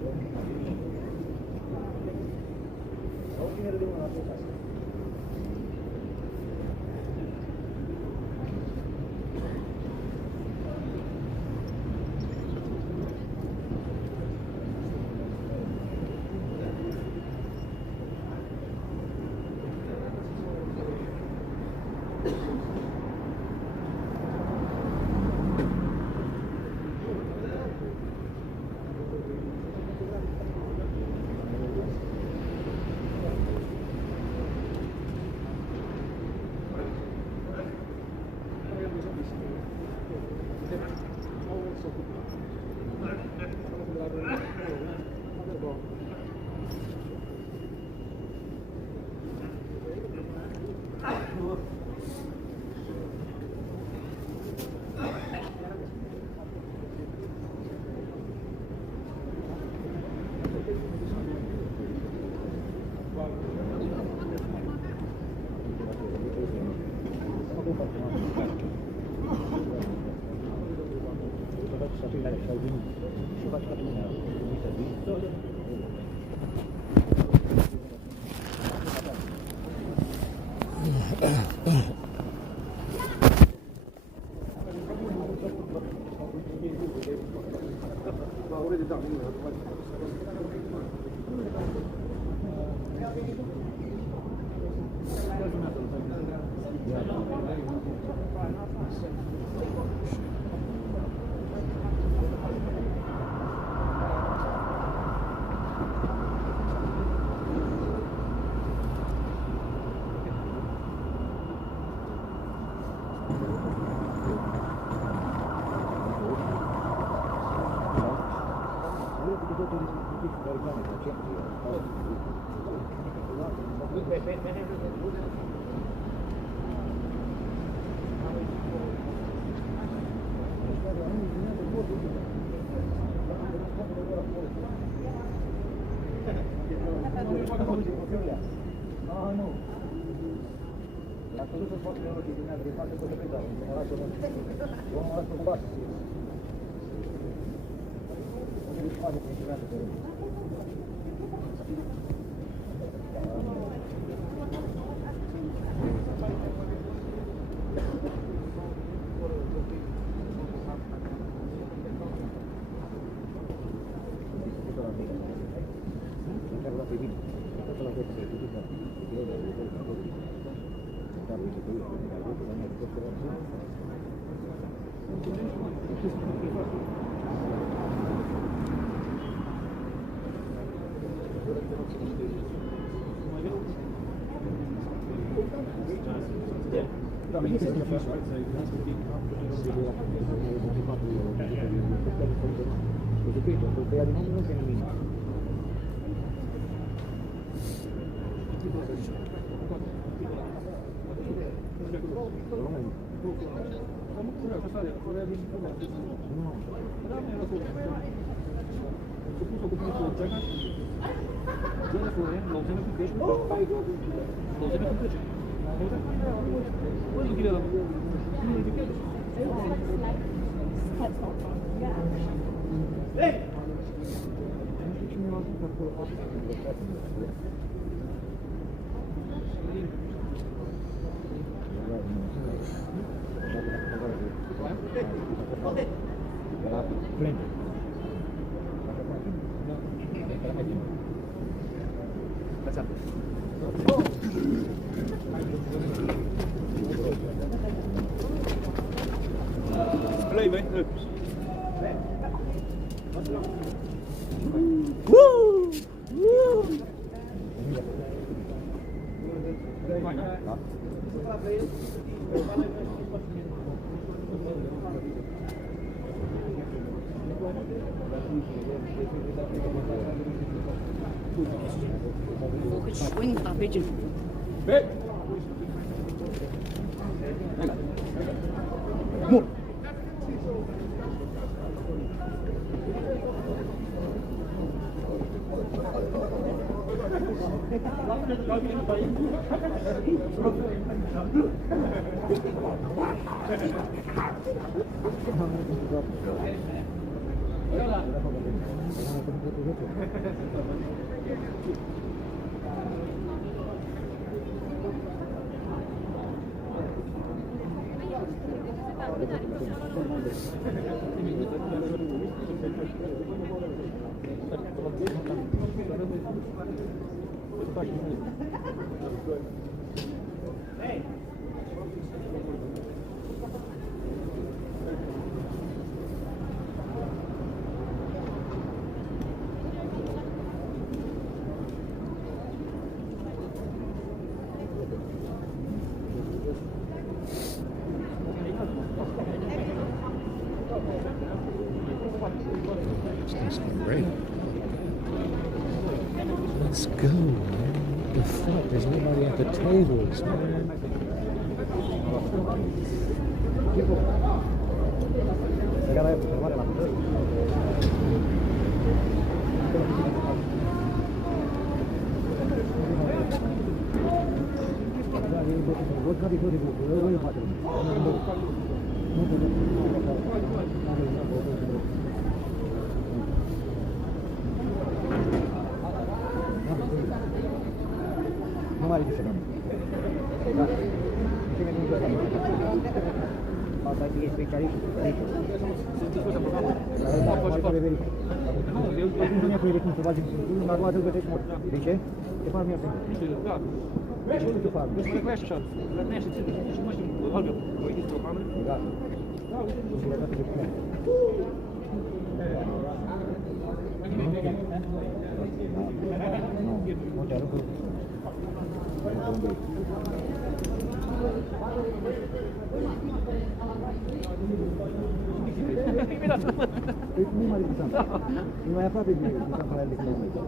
Play, man. Хоть что-нибудь ответить. This thing's great. Let's go, man. What the fuck? There's nobody at the tables, man. Nu mai aproape de campania de kilometri.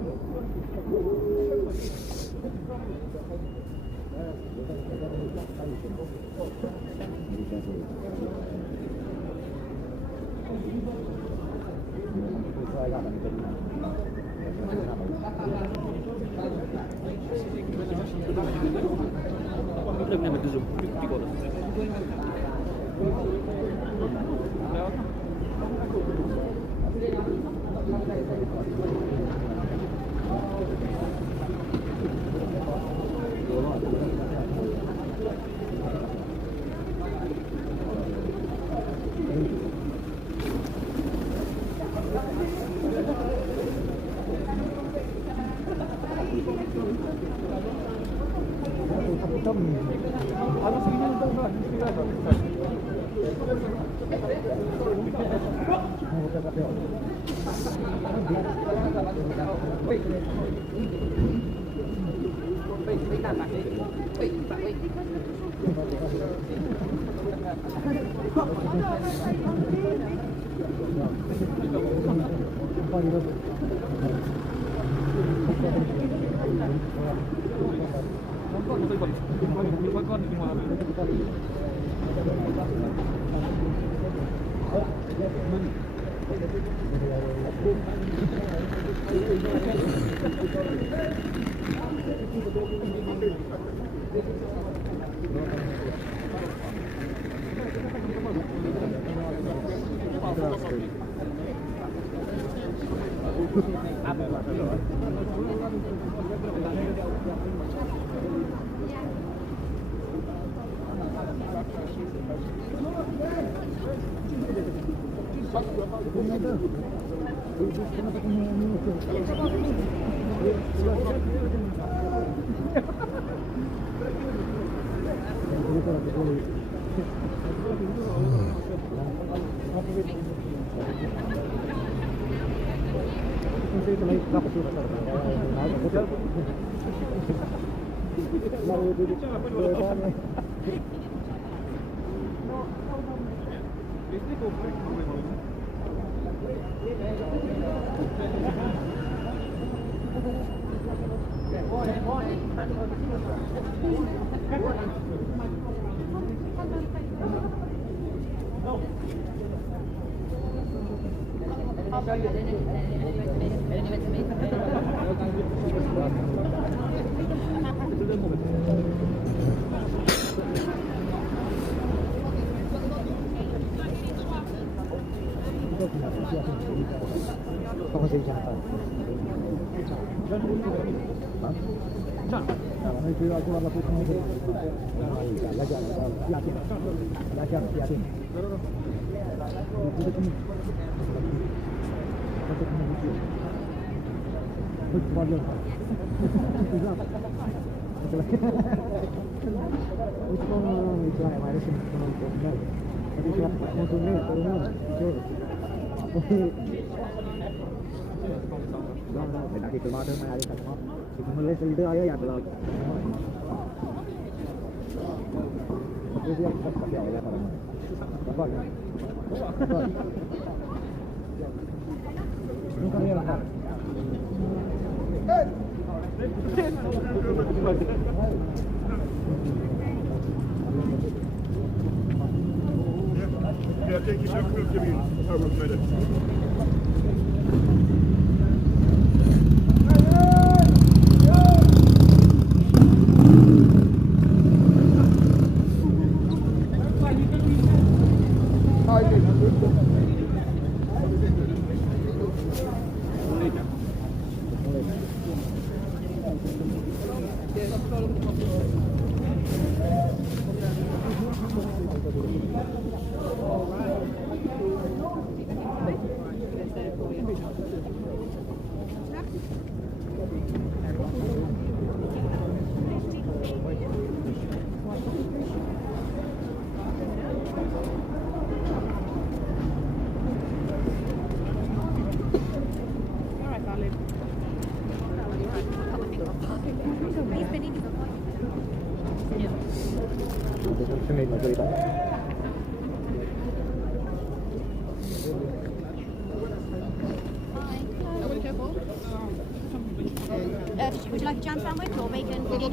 Would you like a jam sandwich or bacon? Jam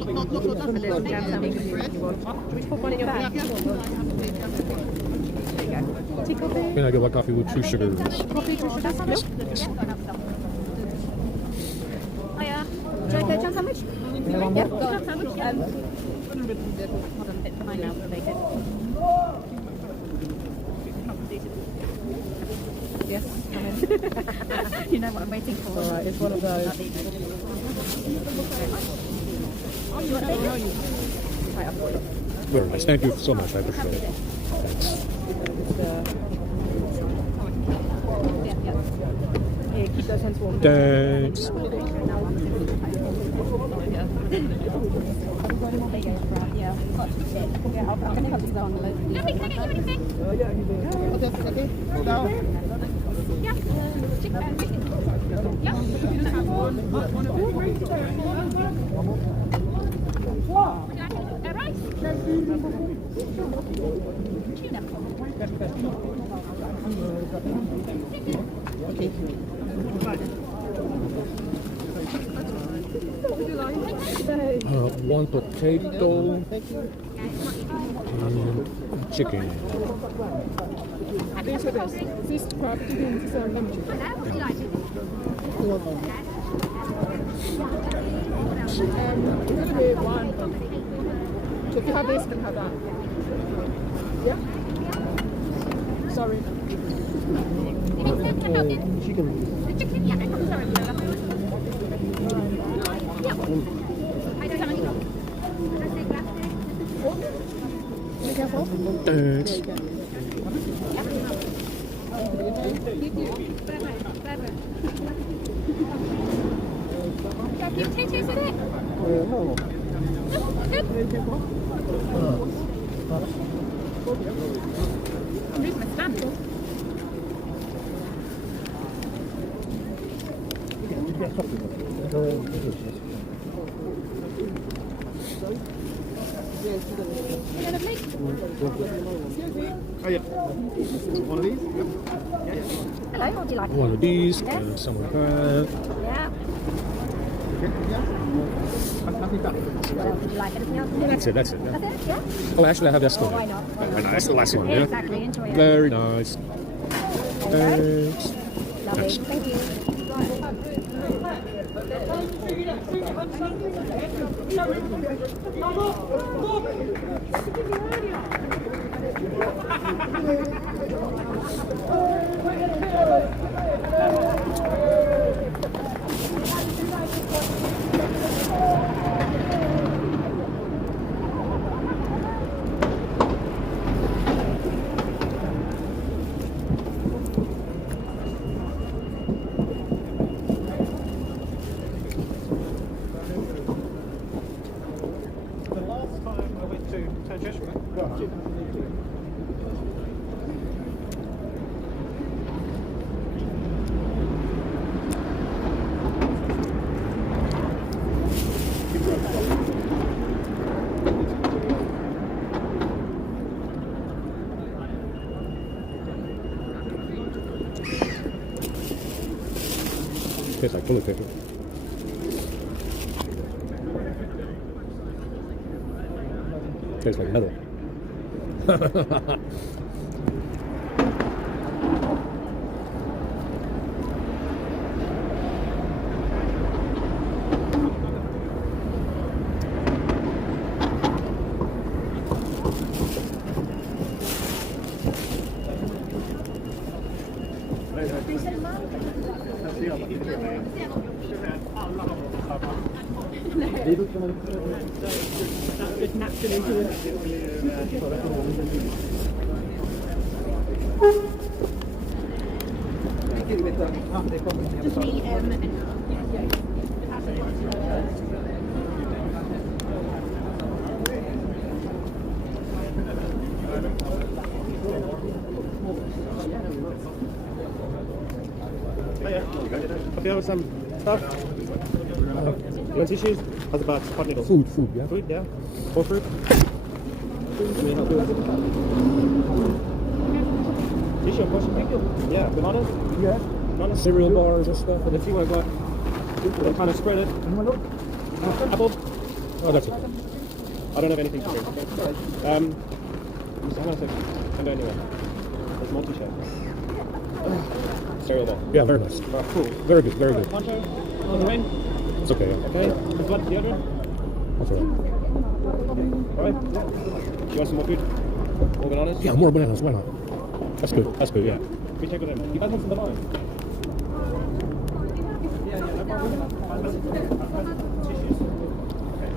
sandwich. Which one in your bag? Can I get white coffee with 2 sugars? Coffee, 2 sugars, milk? Hiya. Would you like a jam sandwich? Yeah, jam sandwich. Hold on, it's fine now for the bacon. Yes, come in. You know what I'm waiting for. Alright, it's one of those. You want bacon? Right, I've got it. Very nice. Thank you so much. I appreciate it. Thanks. Yeah, yeah. Here, keep those hands warm. Thanks. Yeah, I'm going to help you go on the load. Lovely, can I get you anything? Okay. Now. Yeah. Chicken. Yeah. Rice? Tuna. Okay. One potato and chicken. These are this. This crab chicken is lemon chicken. What would you like? It's going to be one. So if you have this, you can have that. Yeah? Sorry. Chicken. The chicken, yeah. Sorry. Yeah. I don't have any. Can I say glass? Be careful. Thanks. Have you tasted it? No. Good. Rytmen stamp. Oh, yeah. One of these? Hello, what would you like? One of these and some of that. Yeah. Nothing done. What else would you like? Anything else? That's it, that's it. That's it, yeah? Oh, actually, I have that still. Why not? Very nice, the last one, Yeah, yeah? exactly. Enjoy it. Very nice. There you go. Thanks. Lovely. Nice. Thank you. The last time I went to Cheshire, Tastes like toilet paper. Tastes like metal. Okay, with some stuff. You want tissues? How's about hot noodles? Food, yeah? Food, yeah. Whole fruit. Tissue, of course. Thank you. Yeah, bananas. Yeah. Bananas. Cereal bars and stuff. Let's see what I got. Then kind of spread it. Apple. Oh, that's it. I don't have anything to drink. Hang on a second. Can do anyway. There's multi-share. Cereal bar. Yeah, very nice. Cool. Very good, very good. Poncho. On the rain. It's okay, yeah. Okay. There's what? Deodorant. That's all right. Alright. You want some more food? More bananas? Yeah, more bananas, why not? That's good, yeah. We check with them. You guys want some bananas? Yeah, no problem. Tissues? Okay.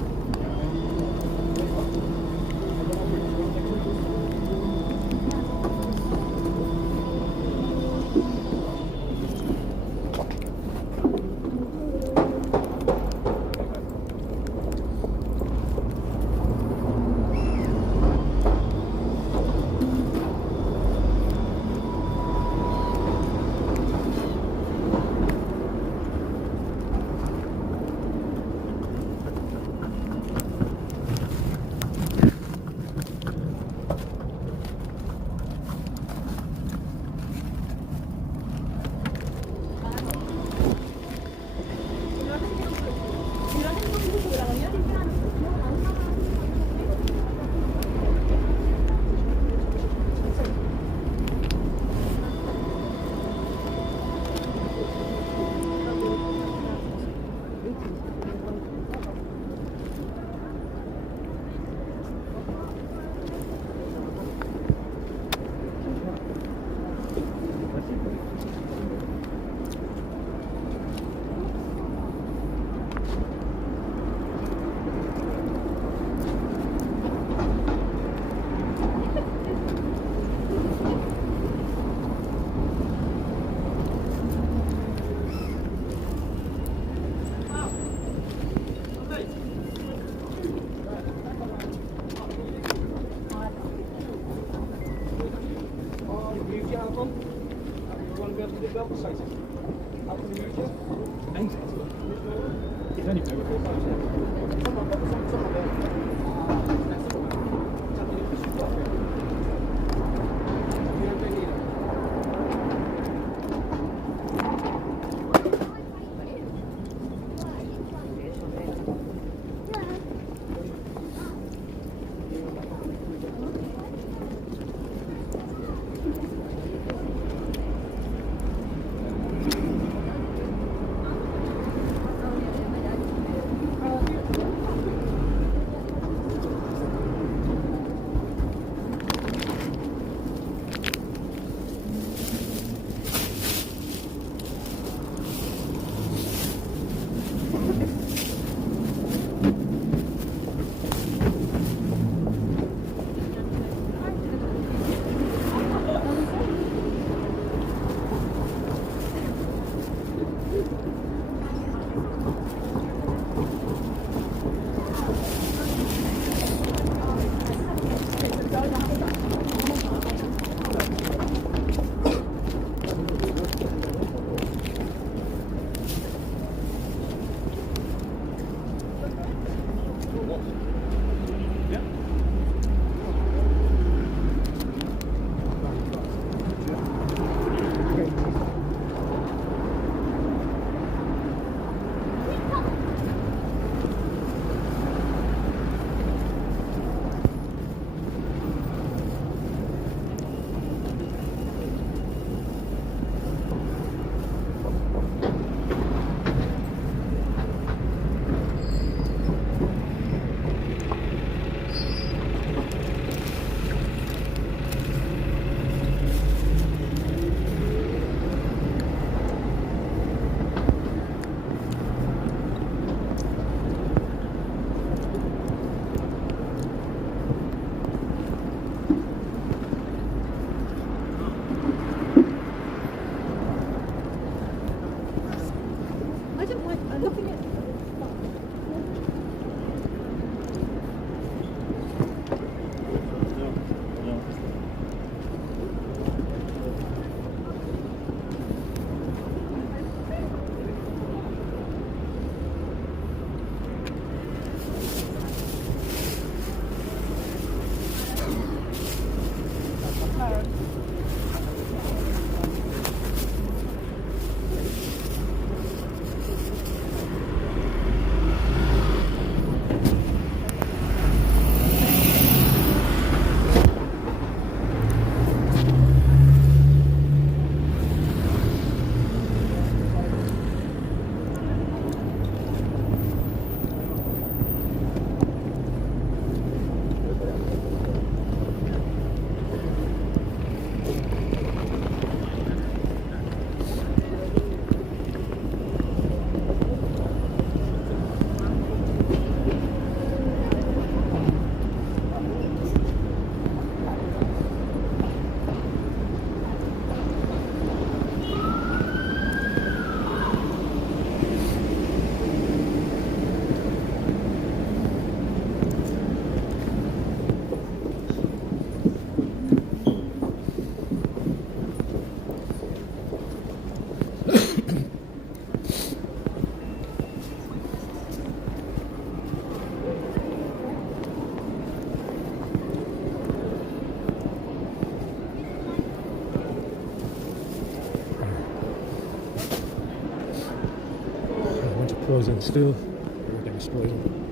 welke site is het? Eindelijk. Ik weet niet meer wat I don't like looking at. Frozen still. Everything is frozen.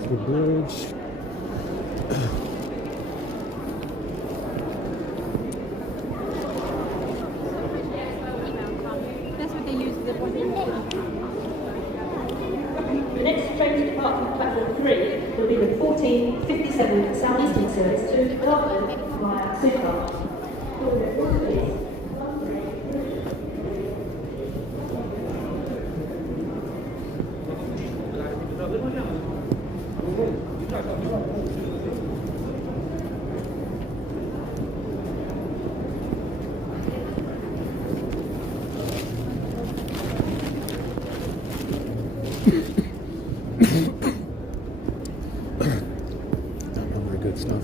off the bridge. That's what they use as a point. The next train to depart from platform 3 will be the 1457 Southeastern service to Dartford via Super. Not very good stuff.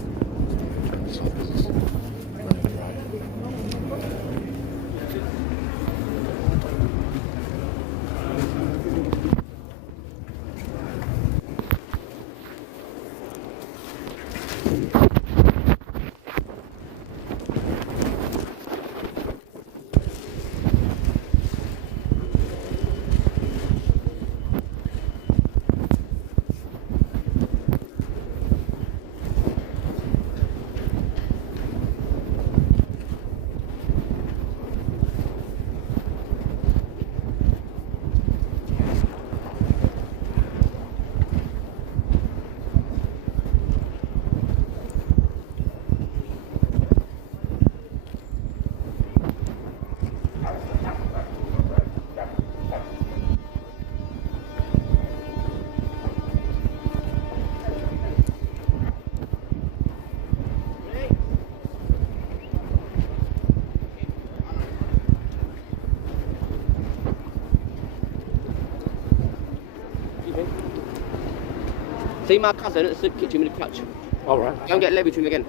See my cousin at the soup kitchen with a clutch. All right. Don't get levied to him again.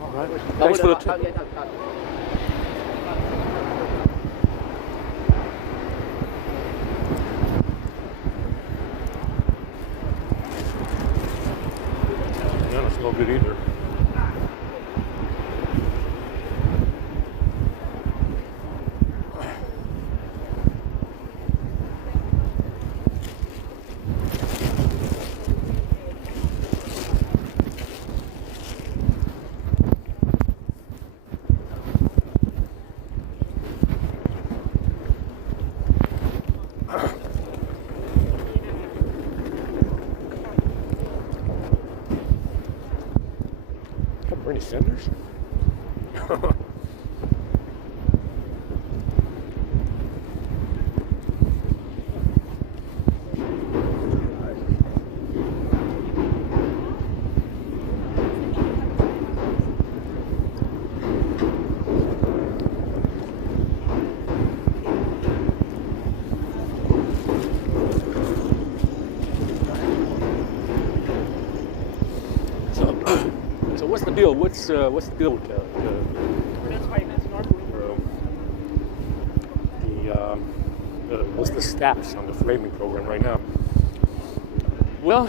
All right. Thanks for the tip. Don't. Yeah, that's no good either. Bernie Sanders? So what's the deal? What's the deal with what's the stats on the framing program right now? Well,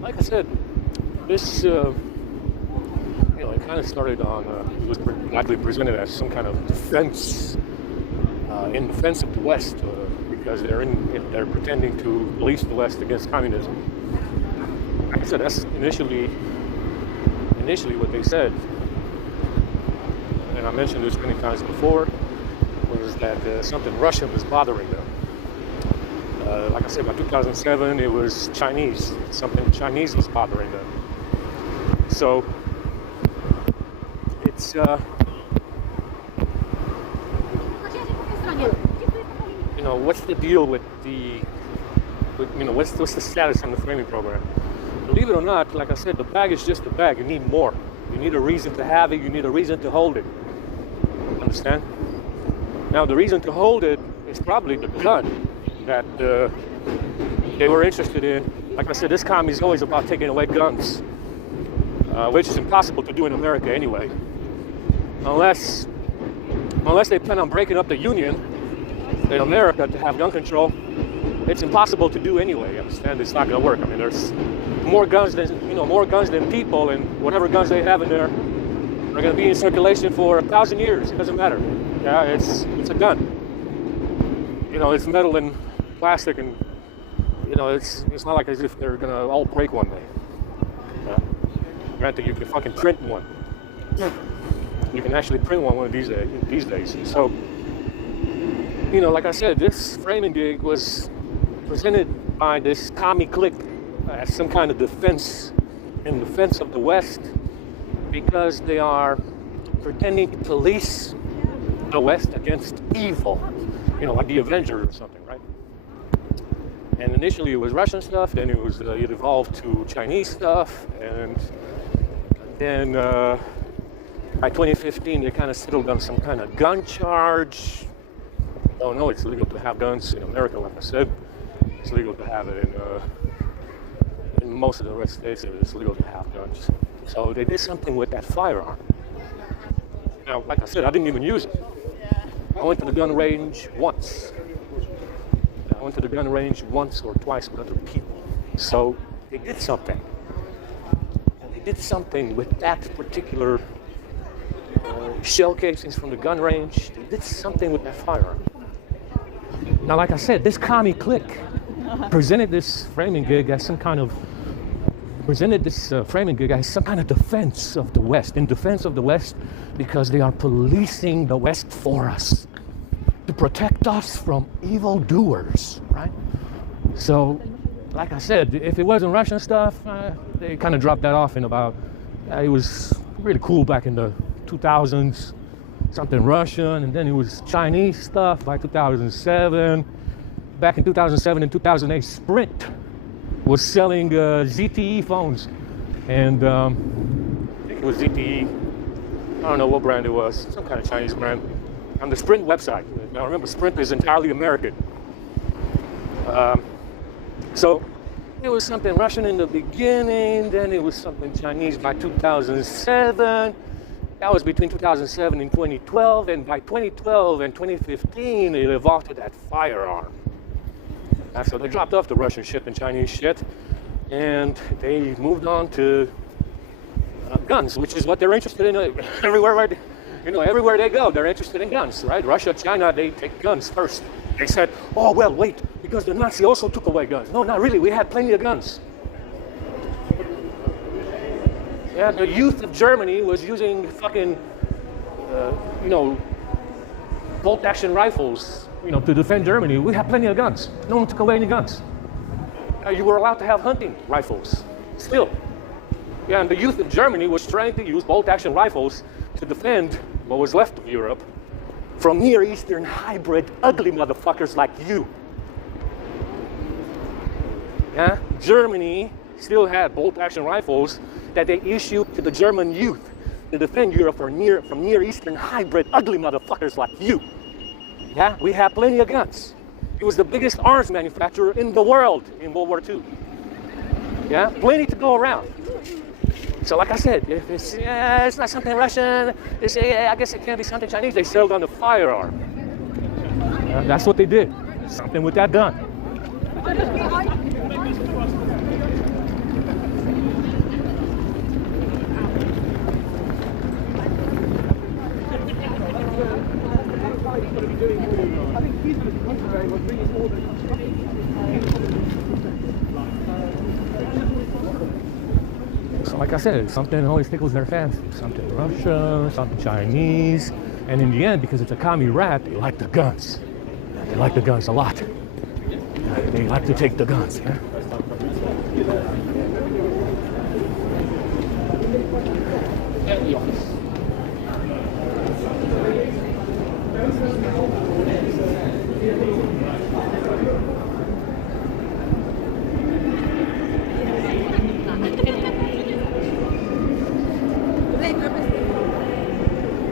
like I said, this it kind of started on it was likely presented as some kind of defense in defense of the West because they're pretending to police the West against communism. Like I said, that's initially what they said, and I mentioned this many times before, was that something Russian was bothering them. Like I said, by 2007, it was Chinese. Something Chinese was bothering them. So it's what's the deal with what's the status on the framing program? Believe it or not, like I said, the bag is just a bag. You need more. You need a reason to have it. You need a reason to hold it. Understand? Now, the reason to hold it is probably the gun that they were interested in. Like I said, this commie is always about taking away guns, which is impossible to do in America anyway. Unless they plan on breaking up the union in America to have gun control, it's impossible to do anyway. You understand? It's not going to work. I mean, there's more guns than people, and whatever guns they have in there are going to be in circulation for 1,000 years. It doesn't matter. Yeah, it's a gun. It's metal and plastic and you know, it's not like as if they're gonna all break one day. Granted, you can fucking print one. You can actually print one of these days. So, you know, like I said, this framing gig was presented by this commie clique as some kind of defense of the West, because they are pretending to police the West against evil, you know, like the Avengers or something, right? And initially it was Russian stuff, then it evolved to Chinese stuff, and then by 2015 they kind of settled on some kind of gun charge. Oh no, it's legal to have guns in America, like I said. It's legal to have it in most of the red states. It's legal to have guns. So they did something with that firearm. Now, like I said, I didn't even use it. I went to the gun range once. I went to the gun range once or twice with other people. So they did something. And they did something with that particular shell casings from the gun range. They did something with that firearm. Now, like I said, this commie clique presented this framing gig as some kind of defense of the West, in defense of the West, because they are policing the West for us, to protect us from evildoers, right? So, like I said, if it wasn't Russian stuff, they kind of dropped that off in about, it was really cool back in the 2000s, something Russian, and then it was Chinese stuff by 2007. Back in 2007 and 2008, Sprint was selling ZTE phones, and I think it was ZTE. I don't know what brand it was, some kind of Chinese brand, on the Sprint website. Now remember, Sprint is entirely American. So it was something Russian in the beginning, then it was something Chinese by 2007. That was between 2007 and 2012, and by 2012 and 2015, it evolved to that firearm. So they dropped off the Russian shit and Chinese shit, and they moved on to guns, which is what they're interested in everywhere they go. They're interested in guns, right? Russia, China, they take guns first. They said, oh, well, wait, because the Nazis also took away guns. No, not really. We had plenty of guns. Yeah, the youth of Germany was using fucking, bolt-action rifles, to defend Germany. We had plenty of guns. No one took away any guns. You were allowed to have hunting rifles, still. Yeah, and the youth of Germany was trying to use bolt-action rifles to defend what was left of Europe from Near Eastern hybrid ugly motherfuckers like you. Yeah, Germany still had bolt-action rifles that they issued to the German youth to defend Europe from Near Eastern hybrid ugly motherfuckers like you. Yeah, we have plenty of guns. It was the biggest arms manufacturer in the world in World War II. Yeah, plenty to go around. So like I said, if it's not something Russian, they say, I guess it can't be something Chinese, they settled on the firearm. Yeah, that's what they did. Something with that gun. So like I said, something always tickles their fancy. Something Russian, something Chinese. And in the end, because it's a commie rat, they like the guns. They like the guns a lot. They like to take the guns. Yeah? At the office.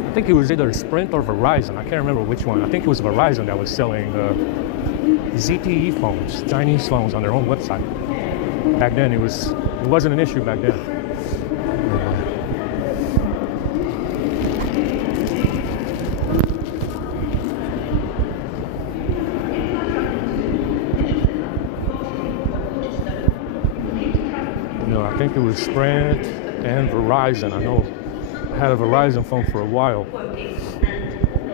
I think it was either Sprint or Verizon. I can't remember which one. I think it was Verizon that was selling ZTE phones, Chinese phones, on their own website. Back then, it wasn't an issue back then. I think it was Sprint and Verizon. I know I had a Verizon phone for a while,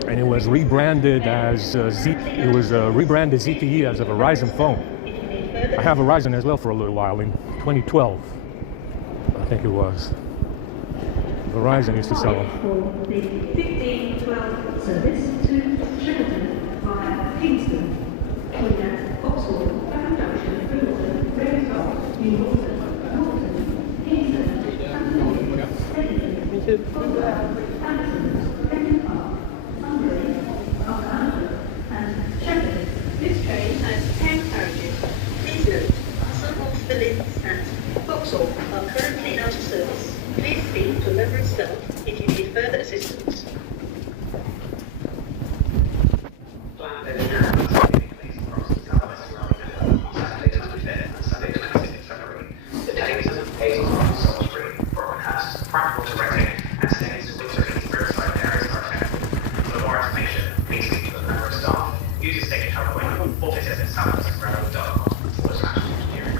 and it was rebranded as rebranded ZTE as a Verizon phone. I have Verizon as well for a little while in 2012, I think it was. Verizon used to sell them. For the 1512 service to Shepperton via Kingston, calling at Oxford, Clapham Junction, Wimbledon, Railsdorf, New Malton, Norton, Kingston, Hampton, Edinburgh, Hampton, Kempton Park, Sunbury, Arthur, and Shepperton. This train has 10 carriages. Please note, some of the lifts at Vauxhall are currently out of service. Please speak to a member of staff if you need further assistance. Practical directing and standing to winter in riverside areas are affected. For more information, please speak to a member of staff. Use your station traveling or visit southwestground.com/engineering.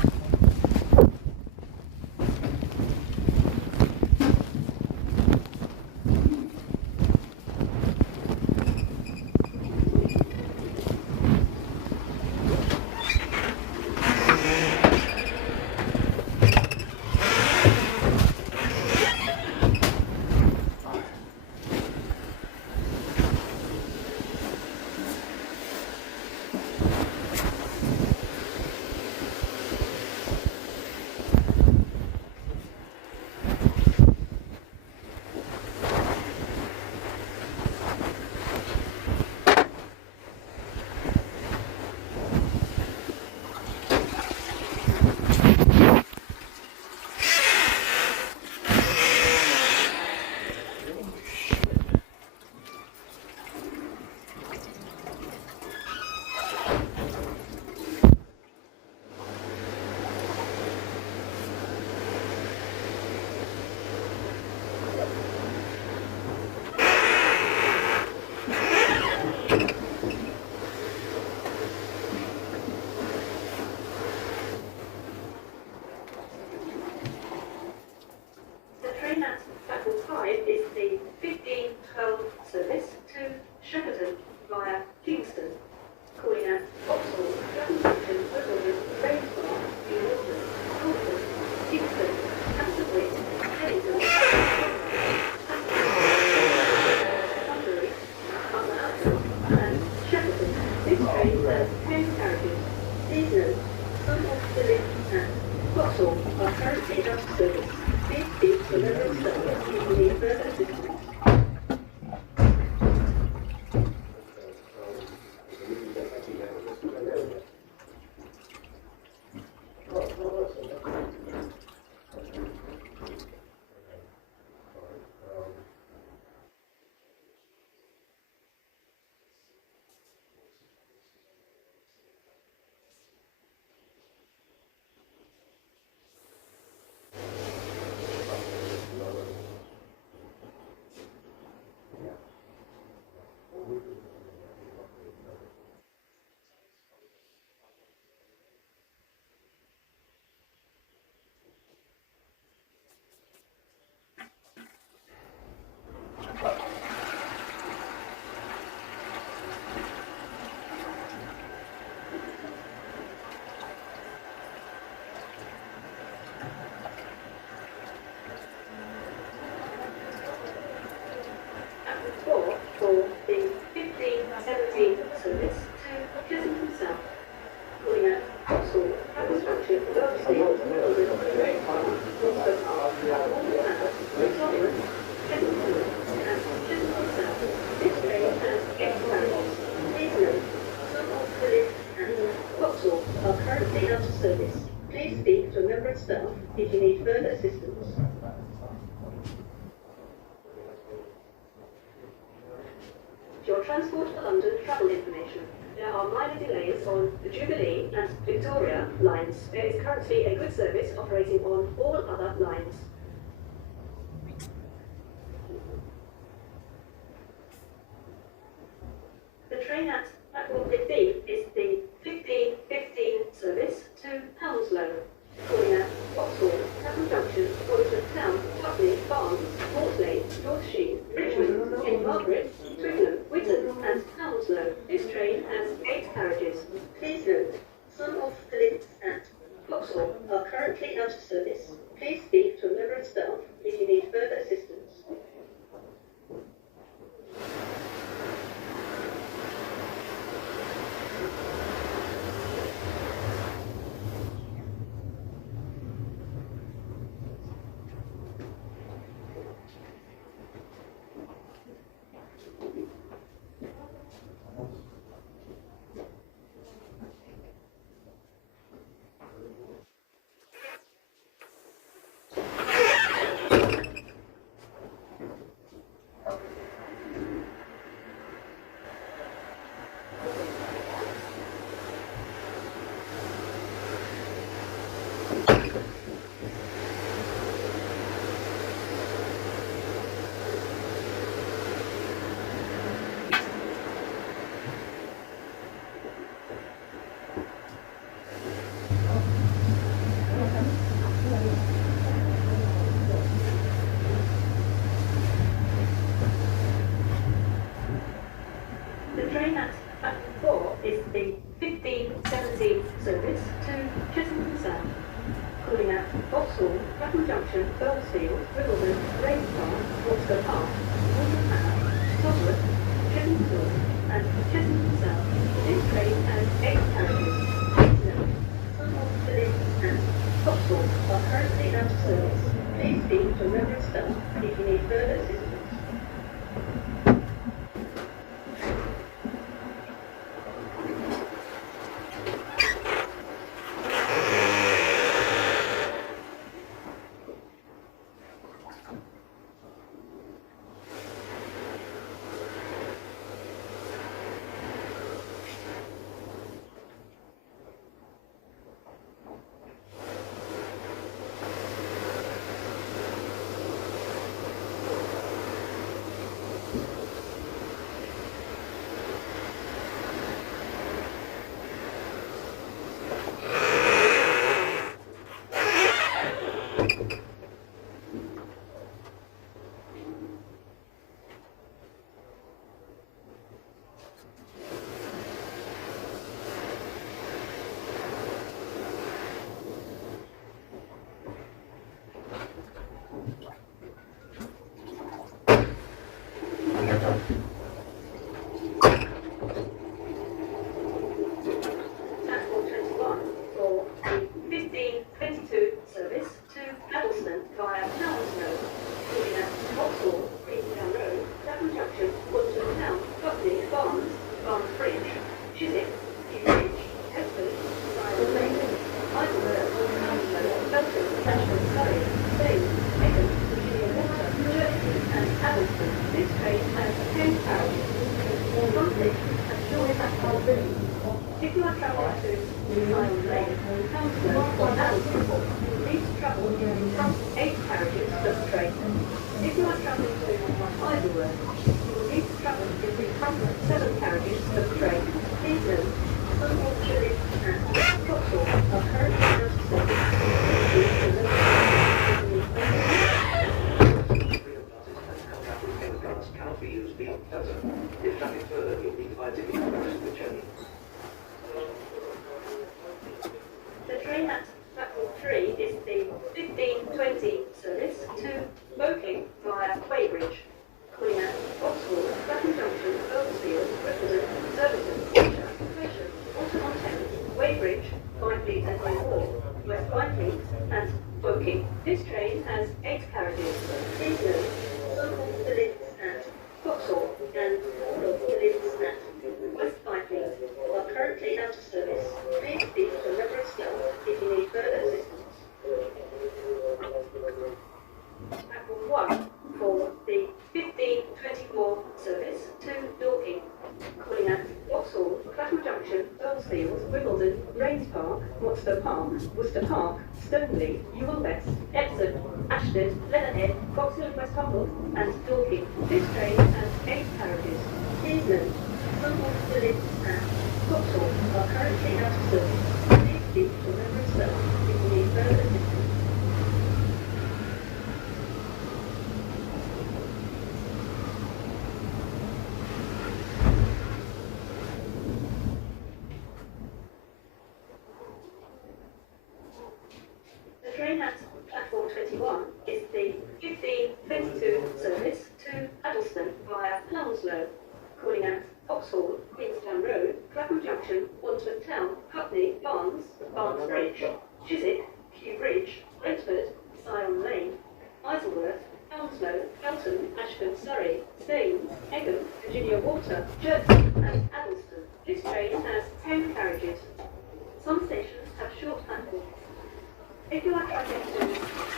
If you need further assistance. Your Transport for London travel information. There are minor delays on the Jubilee and Victoria lines. There is currently a good service operating on all other lines. The train at platform 15 is the 1515 service to Hounslow. Calling at Vauxhall, Clapham Junction, Woolwich Town, Putney, Barnes, Mortlake, North Sheen, Richmond, St Margaret, Twickenham, Whitton and Hounslow. This train has 8 carriages. Please note, some of the lifts at train at platform 4 is the 1517 service to Chessington South. Calling at Vauxhall, Clapham Junction, Earlsfield, Wimbledon, Rains Park, Waterloo Park, Waltham Manor, Todworth, Chessington North, and Chessington South. This train has 8 carriages. Please note, some of the links and Vauxhall are currently out of service. Please speak to a member of staff if you need further assistance. Platform 21 for the 1522 service to Addleston via Hounslow, moving at Vauxhall, Queenstown Road, Clapham Junction, Woodton Town, Putney, Barnes, Barnes Bridge, Chiswick, Kew Bridge, Hesford, Ryle Lane, Isleworth, Hounslow, Belton, Ashford, Surrey, Staines, Egham, Virginia Water, Chertsey, and Addleston. This train has 10 carriages. Some stations have short platform rooms. If you are travelling to Ryle Lane, Hounslow, or Addleston, please travel in the front 8 carriages of the train. If you are travelling to Isleworth, you will need to travel in the front 7 carriages of the train. Please note, some of the lifts and Vauxhall are currently out of service. Please use the cannot be used beyond Plaza. If travelling further, you'll need to buy a ticket for the rest of the journey. The train at platform 3 is the 1520 service to Woking via Weybridge, calling at Vauxhall, Clapham Junction, Earlsfield, Wimbledon, Surbiton, Wiltshire, Flesham, Alton-on-Thames, Weybridge, Byfleet and Wall, West Byfleet, and Woking. This train has 8 carriages. Please note, some of the lifts at Vauxhall and all of the lifts at West Byfleet are currently out of service. Please speak to a member of staff if you need further assistance. Platform 1 for the 1524 service to Dorking, calling at Vauxhall, Clapham Junction, Earlsfield, Wimbledon, Rains Park, Watford Park, Worcester Park, Stoneleigh, Ewell West, Epsom, Ashton, Leatherhead, Foxhill West Humble, and Dorking. This train has 8 carriages. Please note, some of the lifts at Vauxhall are currently out of service. Please speak to a member of staff if you need further assistance. The train at platform 21 is the 1522 service to Addleston via Hounslow, calling at Vauxhall, Queenstown Road, Clapham Junction, Wandsworth Town, Putney, Barnes, Barnes Bridge, Chiswick, Kew Bridge, Brentford, Syon Lane, Isleworth, Hounslow, Belton, Ashford, Surrey, Staines, Egham, Virginia Water, Chertsey, and Addleston. This train has 10 carriages. Some stations have short platforms. If you are travelling to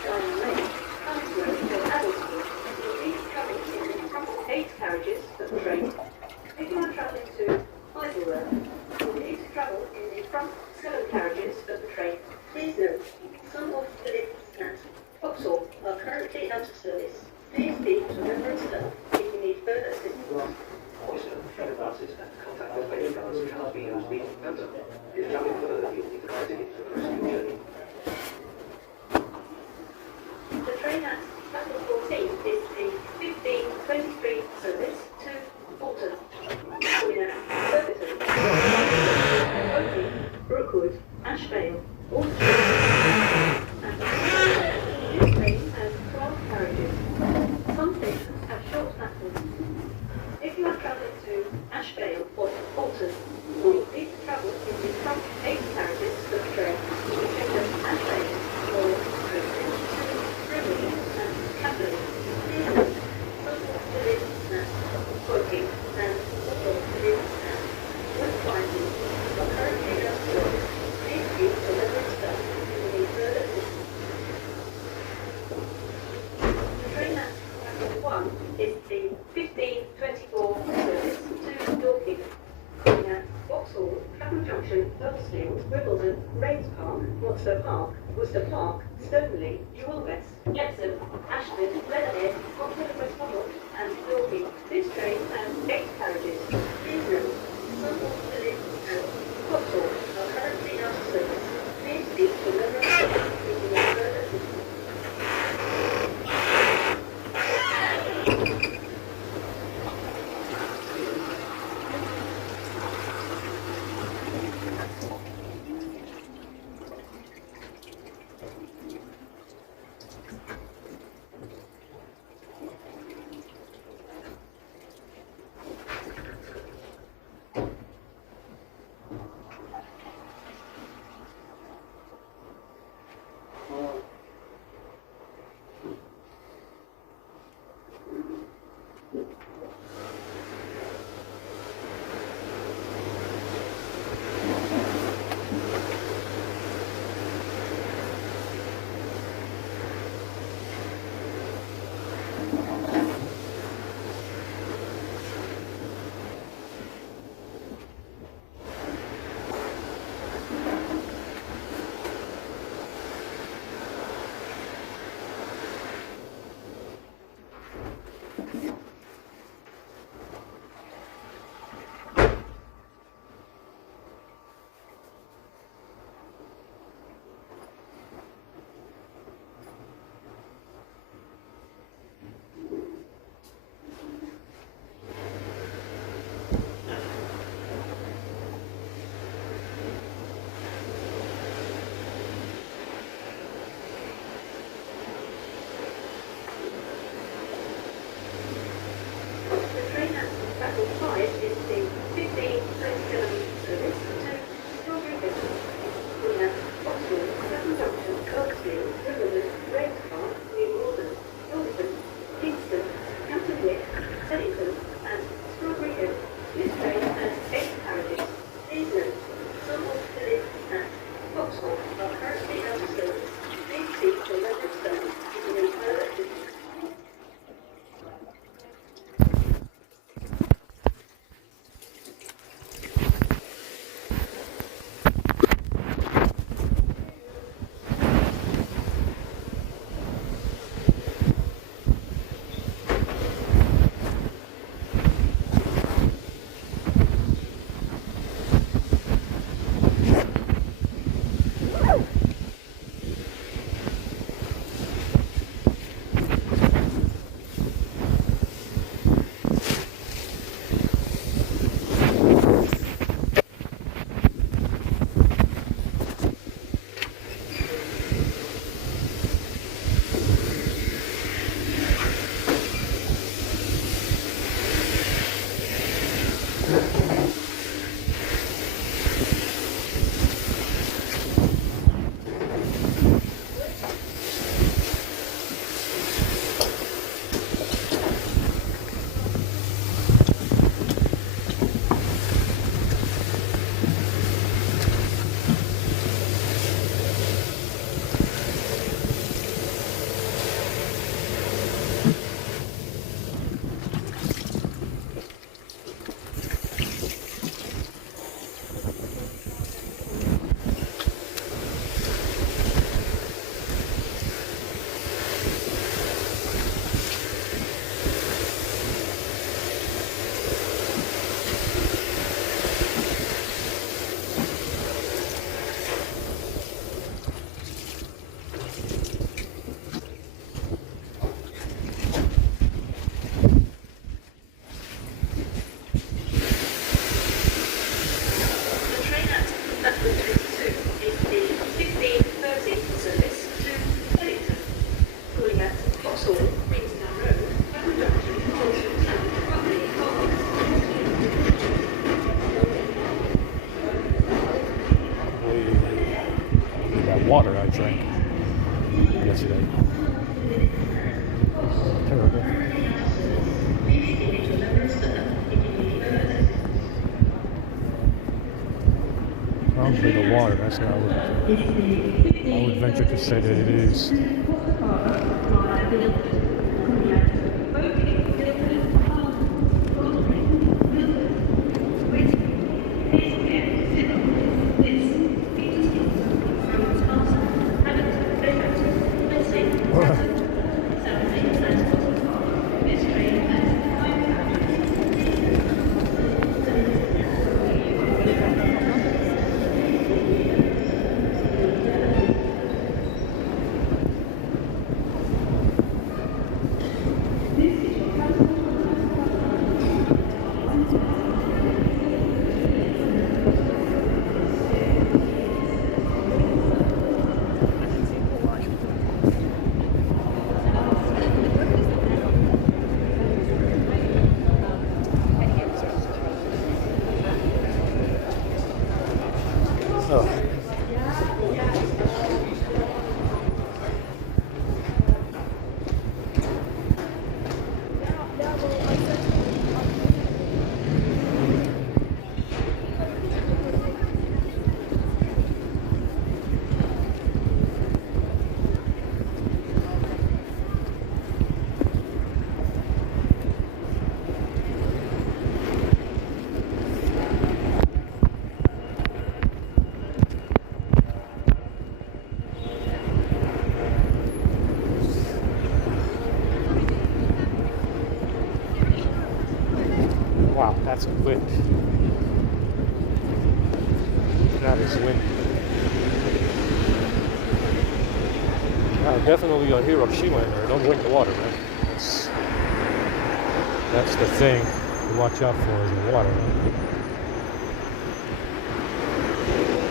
Syon Lane, Hounslow, or Addleston, you will need to travel in the front 8 carriages of the train. If you are travelling to Isleworth, you will need to travel in the front 7 carriages of the train. Please note, some of the lifts at Vauxhall are currently out of service. Please speak to a member of staff if you need further assistance. Also, travel buses and contact with credit cards cannot be used beyond Plaza. If travelling further, you'll need to buy a ticket for the rest of the journey. The train at platform 14 is the 1523 service to Bolton, calling at Ashvale, all trains. And this train has 12 carriages. Some stations have short platforms. If you are travelling to Ashvale or Alton, you will need to travel in the front 8 carriages of the train to Ashvale or Brimley and Capital. Working and with finding the currently outdoors, please use the level stuff in the further distance. The train at platform 1 is the 1524 service to Dorking, calling at Vauxhall, Clapham Junction, Earlsfield, Wimbledon, Rains Park, Watstow Park, Worcester Park, Stoneleigh, Ewell West, Epsom, Ashton, Leatherhead, Oxford West Huttle, and Dorking. This train has 8 carriages. Please note, some of the lists and Vauxhall are currently out of service. Please speak to the representative in the further distance. Platform 5 is the 1527 service to Strawberry calling at Vauxhall, Clapham Junction, Earlsfield, Wimbledon, Rains Park, New Malden, Ilderton, Kingston, Hampton Wick, Teddington, and Strawberry Hill. This train has 8 carriages. Please note, some of the lists at Vauxhall are currently out of service. Please see the level stone in the further distance. water I drank yesterday. Terrible. Probably the water, that's what I would venture to say that it is. Wow, that's a wind. That is wind. Definitely a Hiroshima in there. Don't drink the water, man. That's the thing to watch out for is the water, man.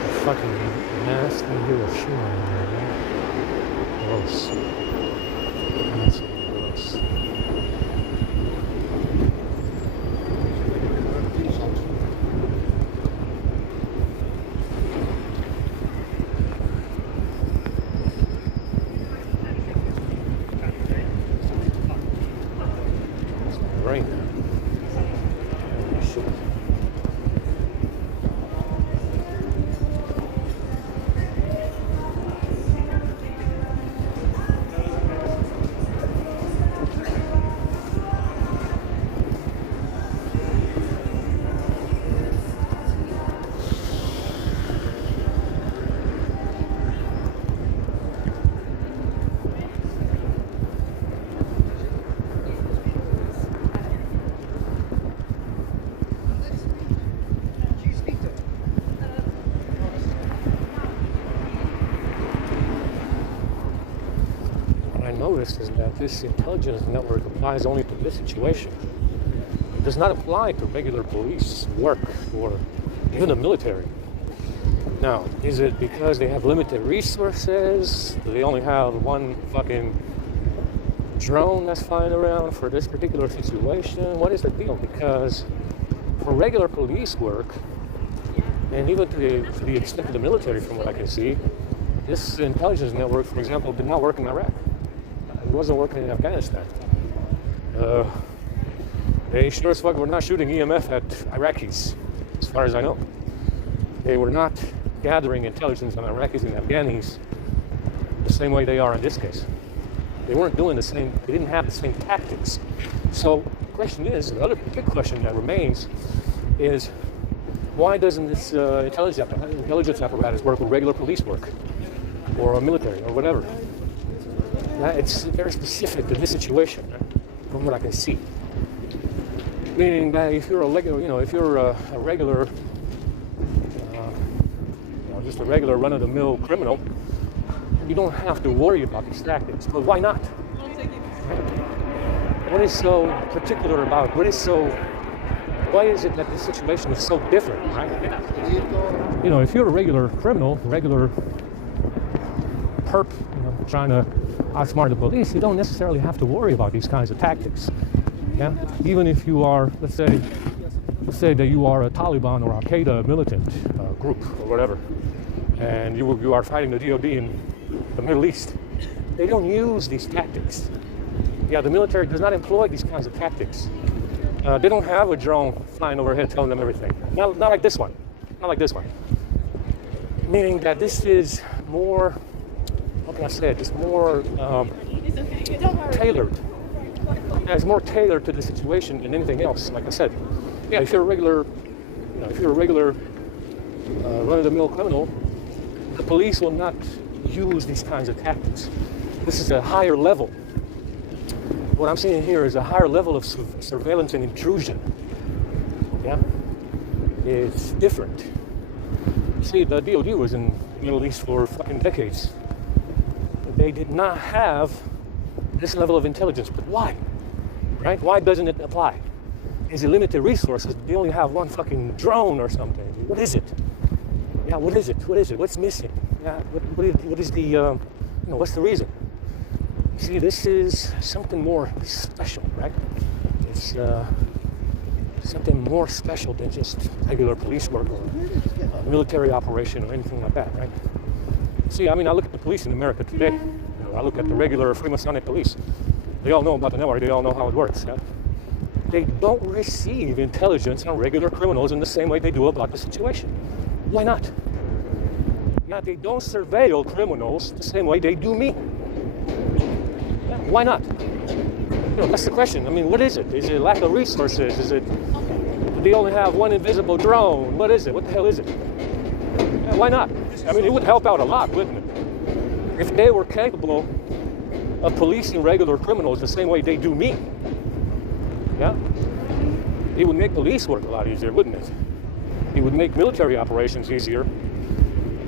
A fucking nasty Hiroshima in there, man. Gross. That's gross. Rain. Shit. Noticed is that this intelligence network applies only to this situation. It does not apply to regular police work or even the military. Now, is it because they have limited resources? Do they only have one fucking drone that's flying around for this particular situation? What is the deal? Because for regular police work, and even to the extent of the military, from what I can see, this intelligence network, for example, did not work in Iraq. It wasn't working in Afghanistan. They sure as fuck were not shooting EMF at Iraqis, as far as I know. They were not gathering intelligence on Iraqis and Afghanis the same way they are in this case. They weren't doing the same, they didn't have the same tactics. So the question is, the other big question that remains is, why doesn't this intelligence apparatus work with regular police work or military or whatever? It's very specific to this situation, from what I can see. Meaning that if you're a regular, just a regular run-of-the-mill criminal, you don't have to worry about these tactics. But why not? What is so particular about it? Why is it that this situation is so different, right? If you're a regular criminal, regular perp, trying to outsmart the police, you don't necessarily have to worry about these kinds of tactics. Yeah? Even if you are, let's say that you are a Taliban or Al-Qaeda militant group or whatever, and you are fighting the DOD in the Middle East, they don't use these tactics. Yeah, the military does not employ these kinds of tactics. They don't have a drone flying overhead telling them everything. Not like this one. Not like this one. Meaning that this is more, how can I say it? It's more tailored. Yeah, it's more tailored to the situation than anything else. Like I said, yeah, if you're a regular, run-of-the-mill criminal, the police will not use these kinds of tactics. This is a higher level. What I'm seeing here is a higher level of surveillance and intrusion. Yeah, it's different. See, the DOD was in the Middle East for fucking decades. They did not have this level of intelligence, but why? Right? Why doesn't it apply? Is it limited resources? They only have one fucking drone or something. What is it? Yeah, what is it? What is it? What's missing? Yeah, what is the, what's the reason? See, this is something more special, right? It's something more special than just regular police work or military operation or anything like that, right? See, I mean, I look at the police in America today. I look at the regular Freemasonic police. They all know about the network. They all know how it works. Yeah? They don't receive intelligence on regular criminals in the same way they do about the situation. Why not? Yeah, they don't surveil criminals the same way they do me. Yeah, why not? That's the question. I mean, what is it? Is it lack of resources? Is it they only have one invisible drone? What is it? What the hell is it? Yeah, why not? I mean, it would help out a lot, wouldn't it? If they were capable of policing regular criminals the same way they do me, yeah, it would make police work a lot easier, wouldn't it? It would make military operations easier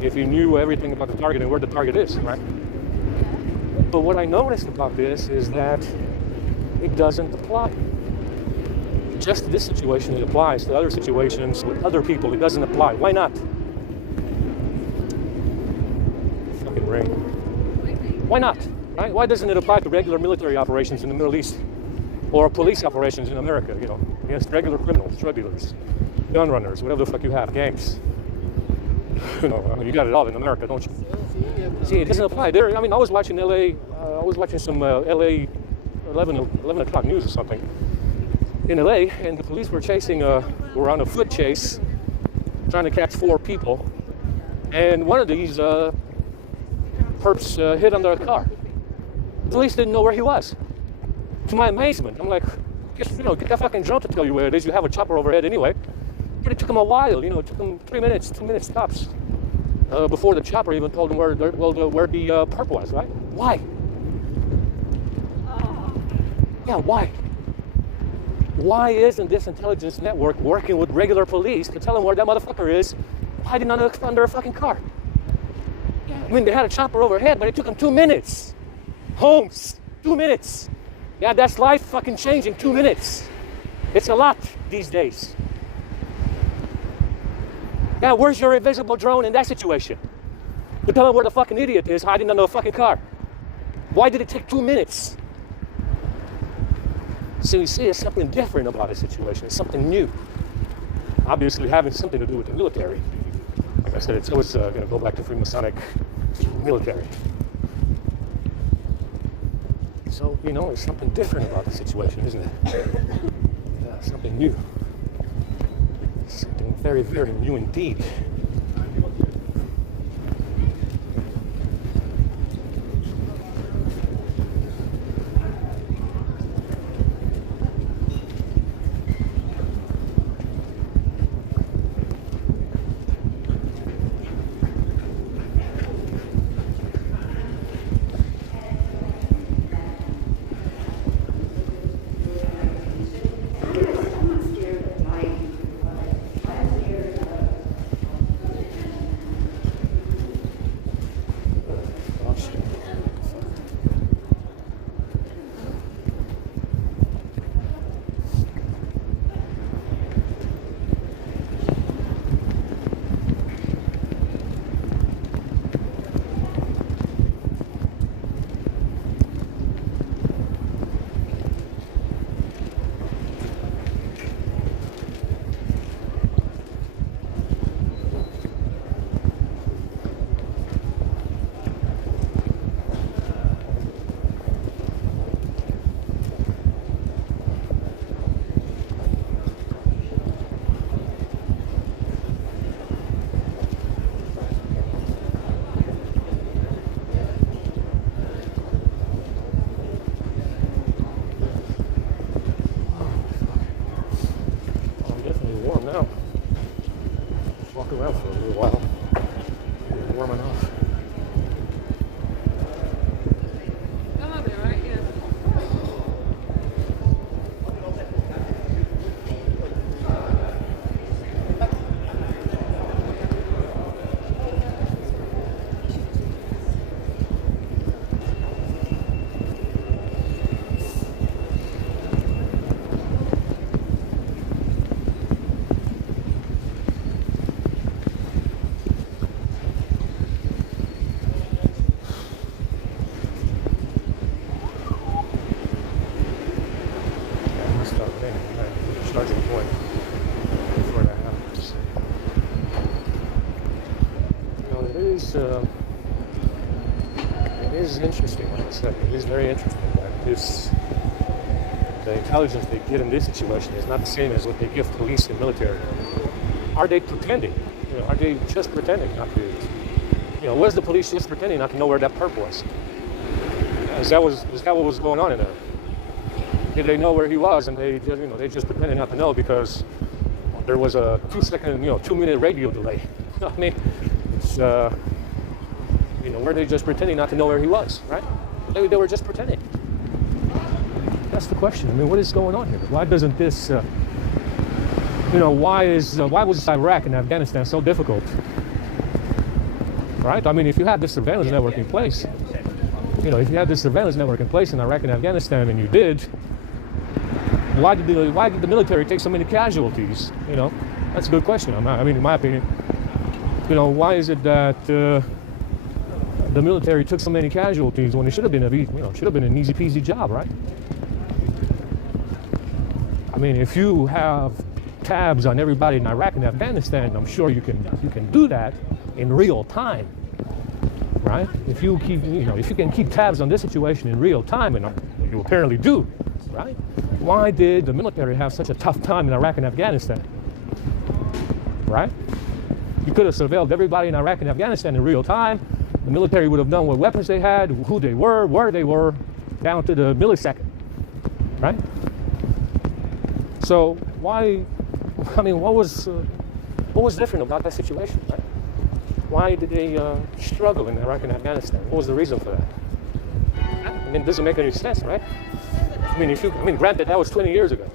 if you knew everything about the target and where the target is, right? But what I noticed about this is that it doesn't apply. Just this situation, it applies to other situations with other people. It doesn't apply. Why not? Fucking rain. Why not? Right? Why doesn't it apply to regular military operations in the Middle East or police operations in America? Against regular criminals, drug dealers, gun runners, whatever the fuck you have, gangs. You got it all in America, don't you? See, it doesn't apply there. I mean, I was watching LA. I was watching some LA 11 o'clock news or something in LA, and the police were were on a foot chase, trying to catch 4 people, and one of these perps hit under a car. The police didn't know where he was. To my amazement, I'm like, get that fucking drone to tell you where it is. You have a chopper overhead anyway. But it took him a while. It took him 3 minutes, 2 minutes tops, before the chopper even told him where the perp was. Right? Why? Yeah, why? Why isn't this intelligence network working with regular police to tell them where that motherfucker is hiding under a fucking car? I mean, they had a chopper overhead, but it took them 2 minutes. Holmes, 2 minutes. Yeah, that's life fucking changing, 2 minutes. It's a lot these days. Yeah, where's your invisible drone in that situation? To tell them where the fucking idiot is hiding under a fucking car. Why did it take 2 minutes? So you see, there's something different about the situation. It's something new. Obviously having something to do with the military. Like I said, it's always going to go back to Freemasonic military. So, there's something different about the situation, isn't it? Yeah, something new. Something very, very new indeed. around for a little while. Warming up. Oh, they're right, yeah. Starting point before that happens. You know, it is interesting, like I said, it is very interesting that the intelligence they get in this situation is not the same as what they give police and military. Are they pretending? You know, are they just pretending not to? You know, was the police just pretending not to know where that perp was? Is that what was going on in there? Did they know where he was, and they just pretended not to know because there was a 2-minute radio delay? I mean, it's were they just pretending not to know where he was, right? Maybe they were just pretending. That's the question. I mean, what is going on here? Why doesn't this? Why was Iraq and Afghanistan so difficult? Right? I mean, if you had this surveillance network in place, if you had this surveillance network in place in Iraq and Afghanistan, and you did. Why did the military take so many casualties? You know, that's a good question. I mean, in my opinion, why is it that the military took so many casualties when it should have been an easy peasy job, right? I mean, if you have tabs on everybody in Iraq and Afghanistan, I'm sure you can do that in real time, right? If you can keep tabs on this situation in real time, and you apparently do, right? Why did the military have such a tough time in Iraq and Afghanistan? Right? You could have surveilled everybody in Iraq and Afghanistan in real time. The military would have known what weapons they had, who they were, where they were, down to the millisecond. Right? So what was different about that situation? Right? Why did they struggle in Iraq and Afghanistan? What was the reason for that? I mean, it doesn't make any sense, right? Granted, that was 20 years ago.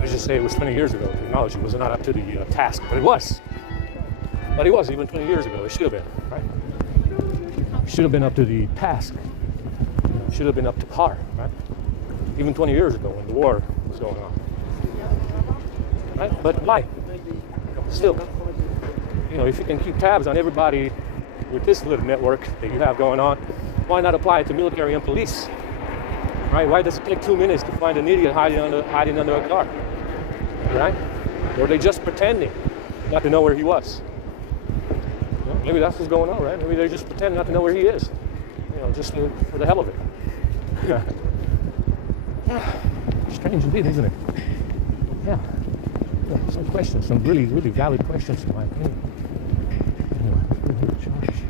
Let's just say it was 20 years ago. Technology was not up to the task, but it was. But it was even 20 years ago. It should have been, right? It should have been up to the task. It should have been up to par, right? Even 20 years ago when the war was going on. Right? But why? Still, if you can keep tabs on everybody with this little network that you have going on, why not apply it to military and police? Right? Why does it take 2 minutes to find an idiot hiding under a car? Right? Or are they just pretending not to know where he was? Maybe that's what's going on, right? Maybe they're just pretending not to know where he is. Just for the hell of it. Strange indeed, isn't it? Yeah. Some questions, some really, really valid questions in my opinion. Anyway, we're going to charge.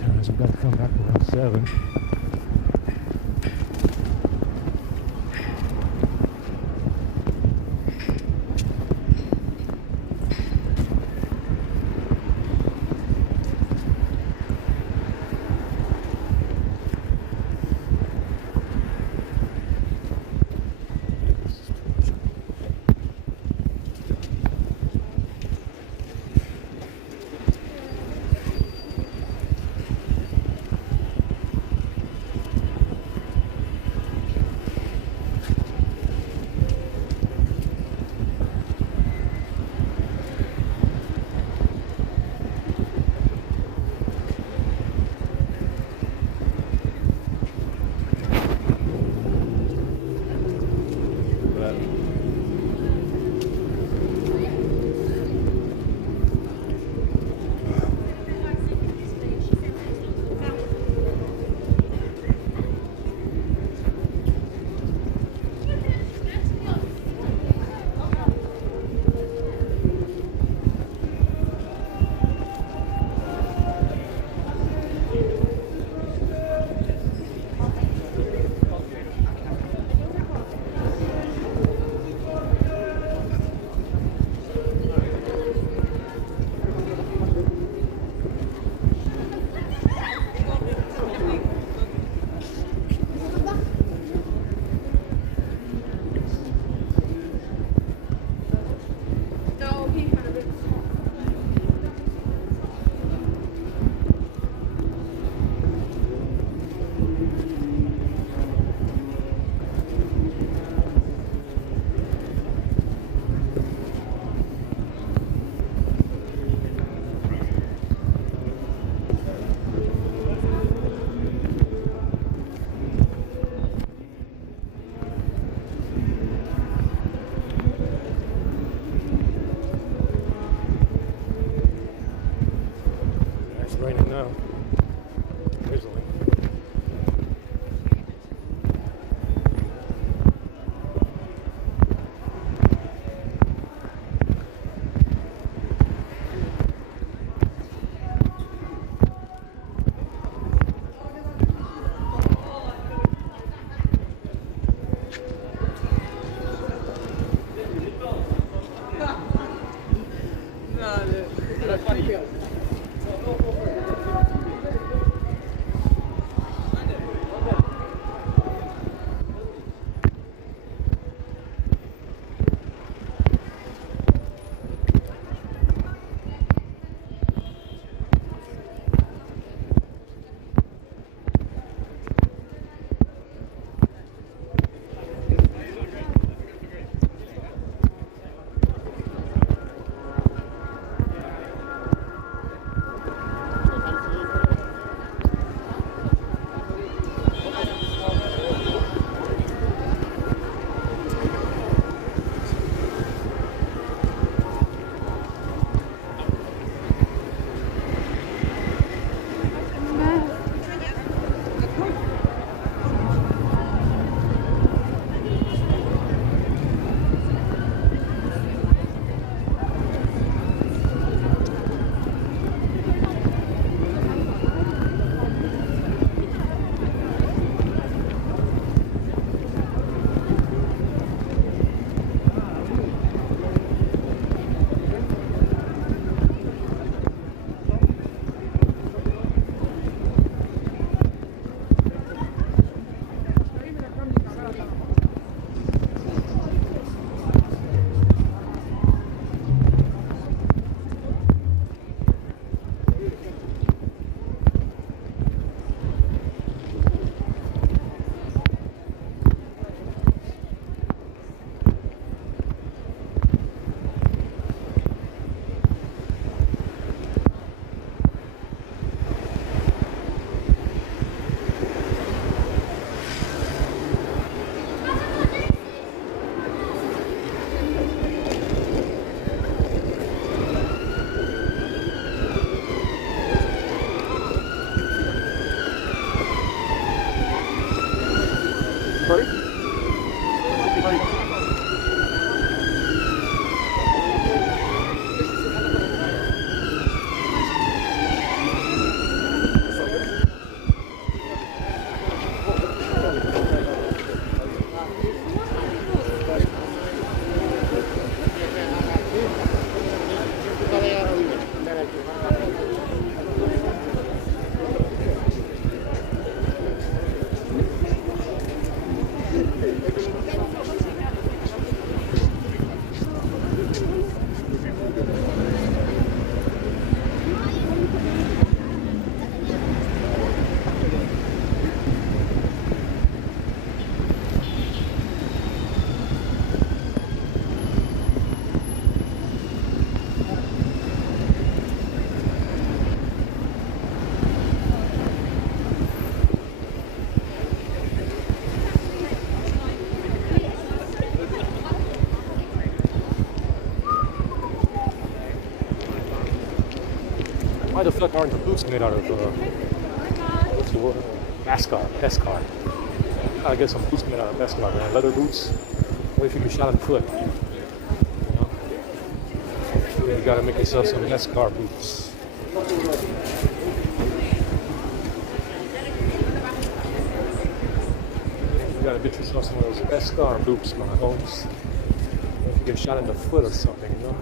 Because I've got to come back around 7. Why the fuck aren't the boots made out of, what's the word? Beskar. Gotta get some boots made out of Beskar, man. Leather boots. What if you get shot in the foot? You know? You gotta make yourself some Beskar boots. You gotta get yourself some of those Beskar boots, my homes. If you get shot in the foot or something, you know?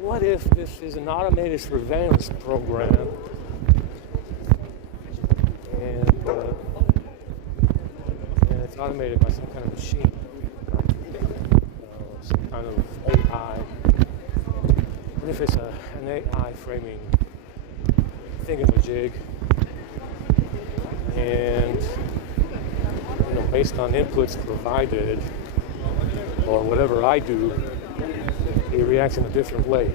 What if this is an automated surveillance program and it's automated by some kind of machine, some kind of AI. And if it's an AI framing thingamajig, and based on inputs provided or whatever I do, it reacts in a different way.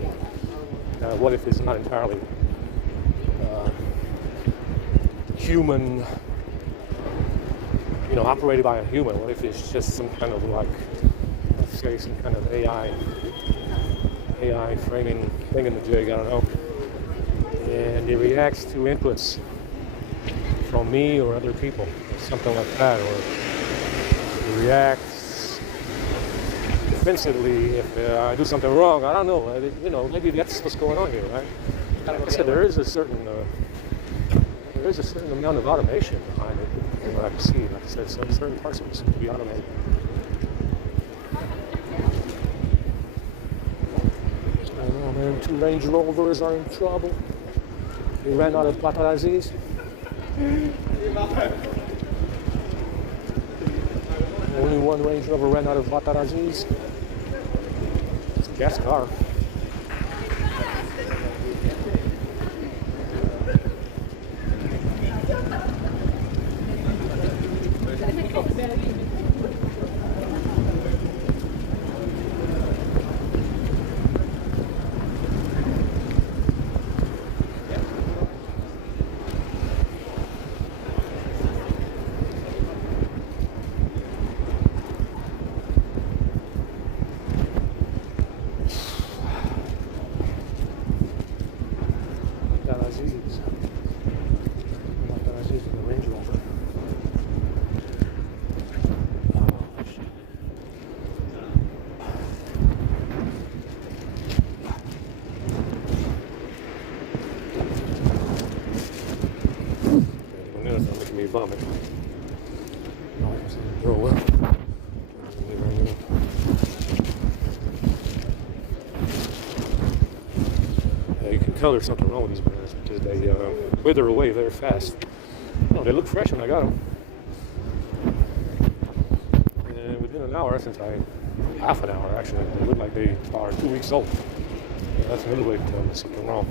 What if it's not entirely human, operated by a human? What if it's just some kind of let's say some kind of AI framing thingamajig, I don't know, and it reacts to inputs from me or other people, or something like that, or it reacts defensively if I do something wrong. I don't know. Maybe that's what's going on here, right? Like I said, there is a certain amount of automation behind it, from what I can see. Like I said, certain parts of it seem to be automated. I don't know, man. 2 Range Rovers are in trouble. They ran out of paparazzis. Only 1 Range Rover ran out of paparazzis. It's a gas car. Vomit. Throw up. You can tell there's something wrong with these bananas because they wither away very fast. They look fresh when I got them. And within an hour, half an hour actually, they look like they are 2 weeks old. That's another way to tell there's something wrong.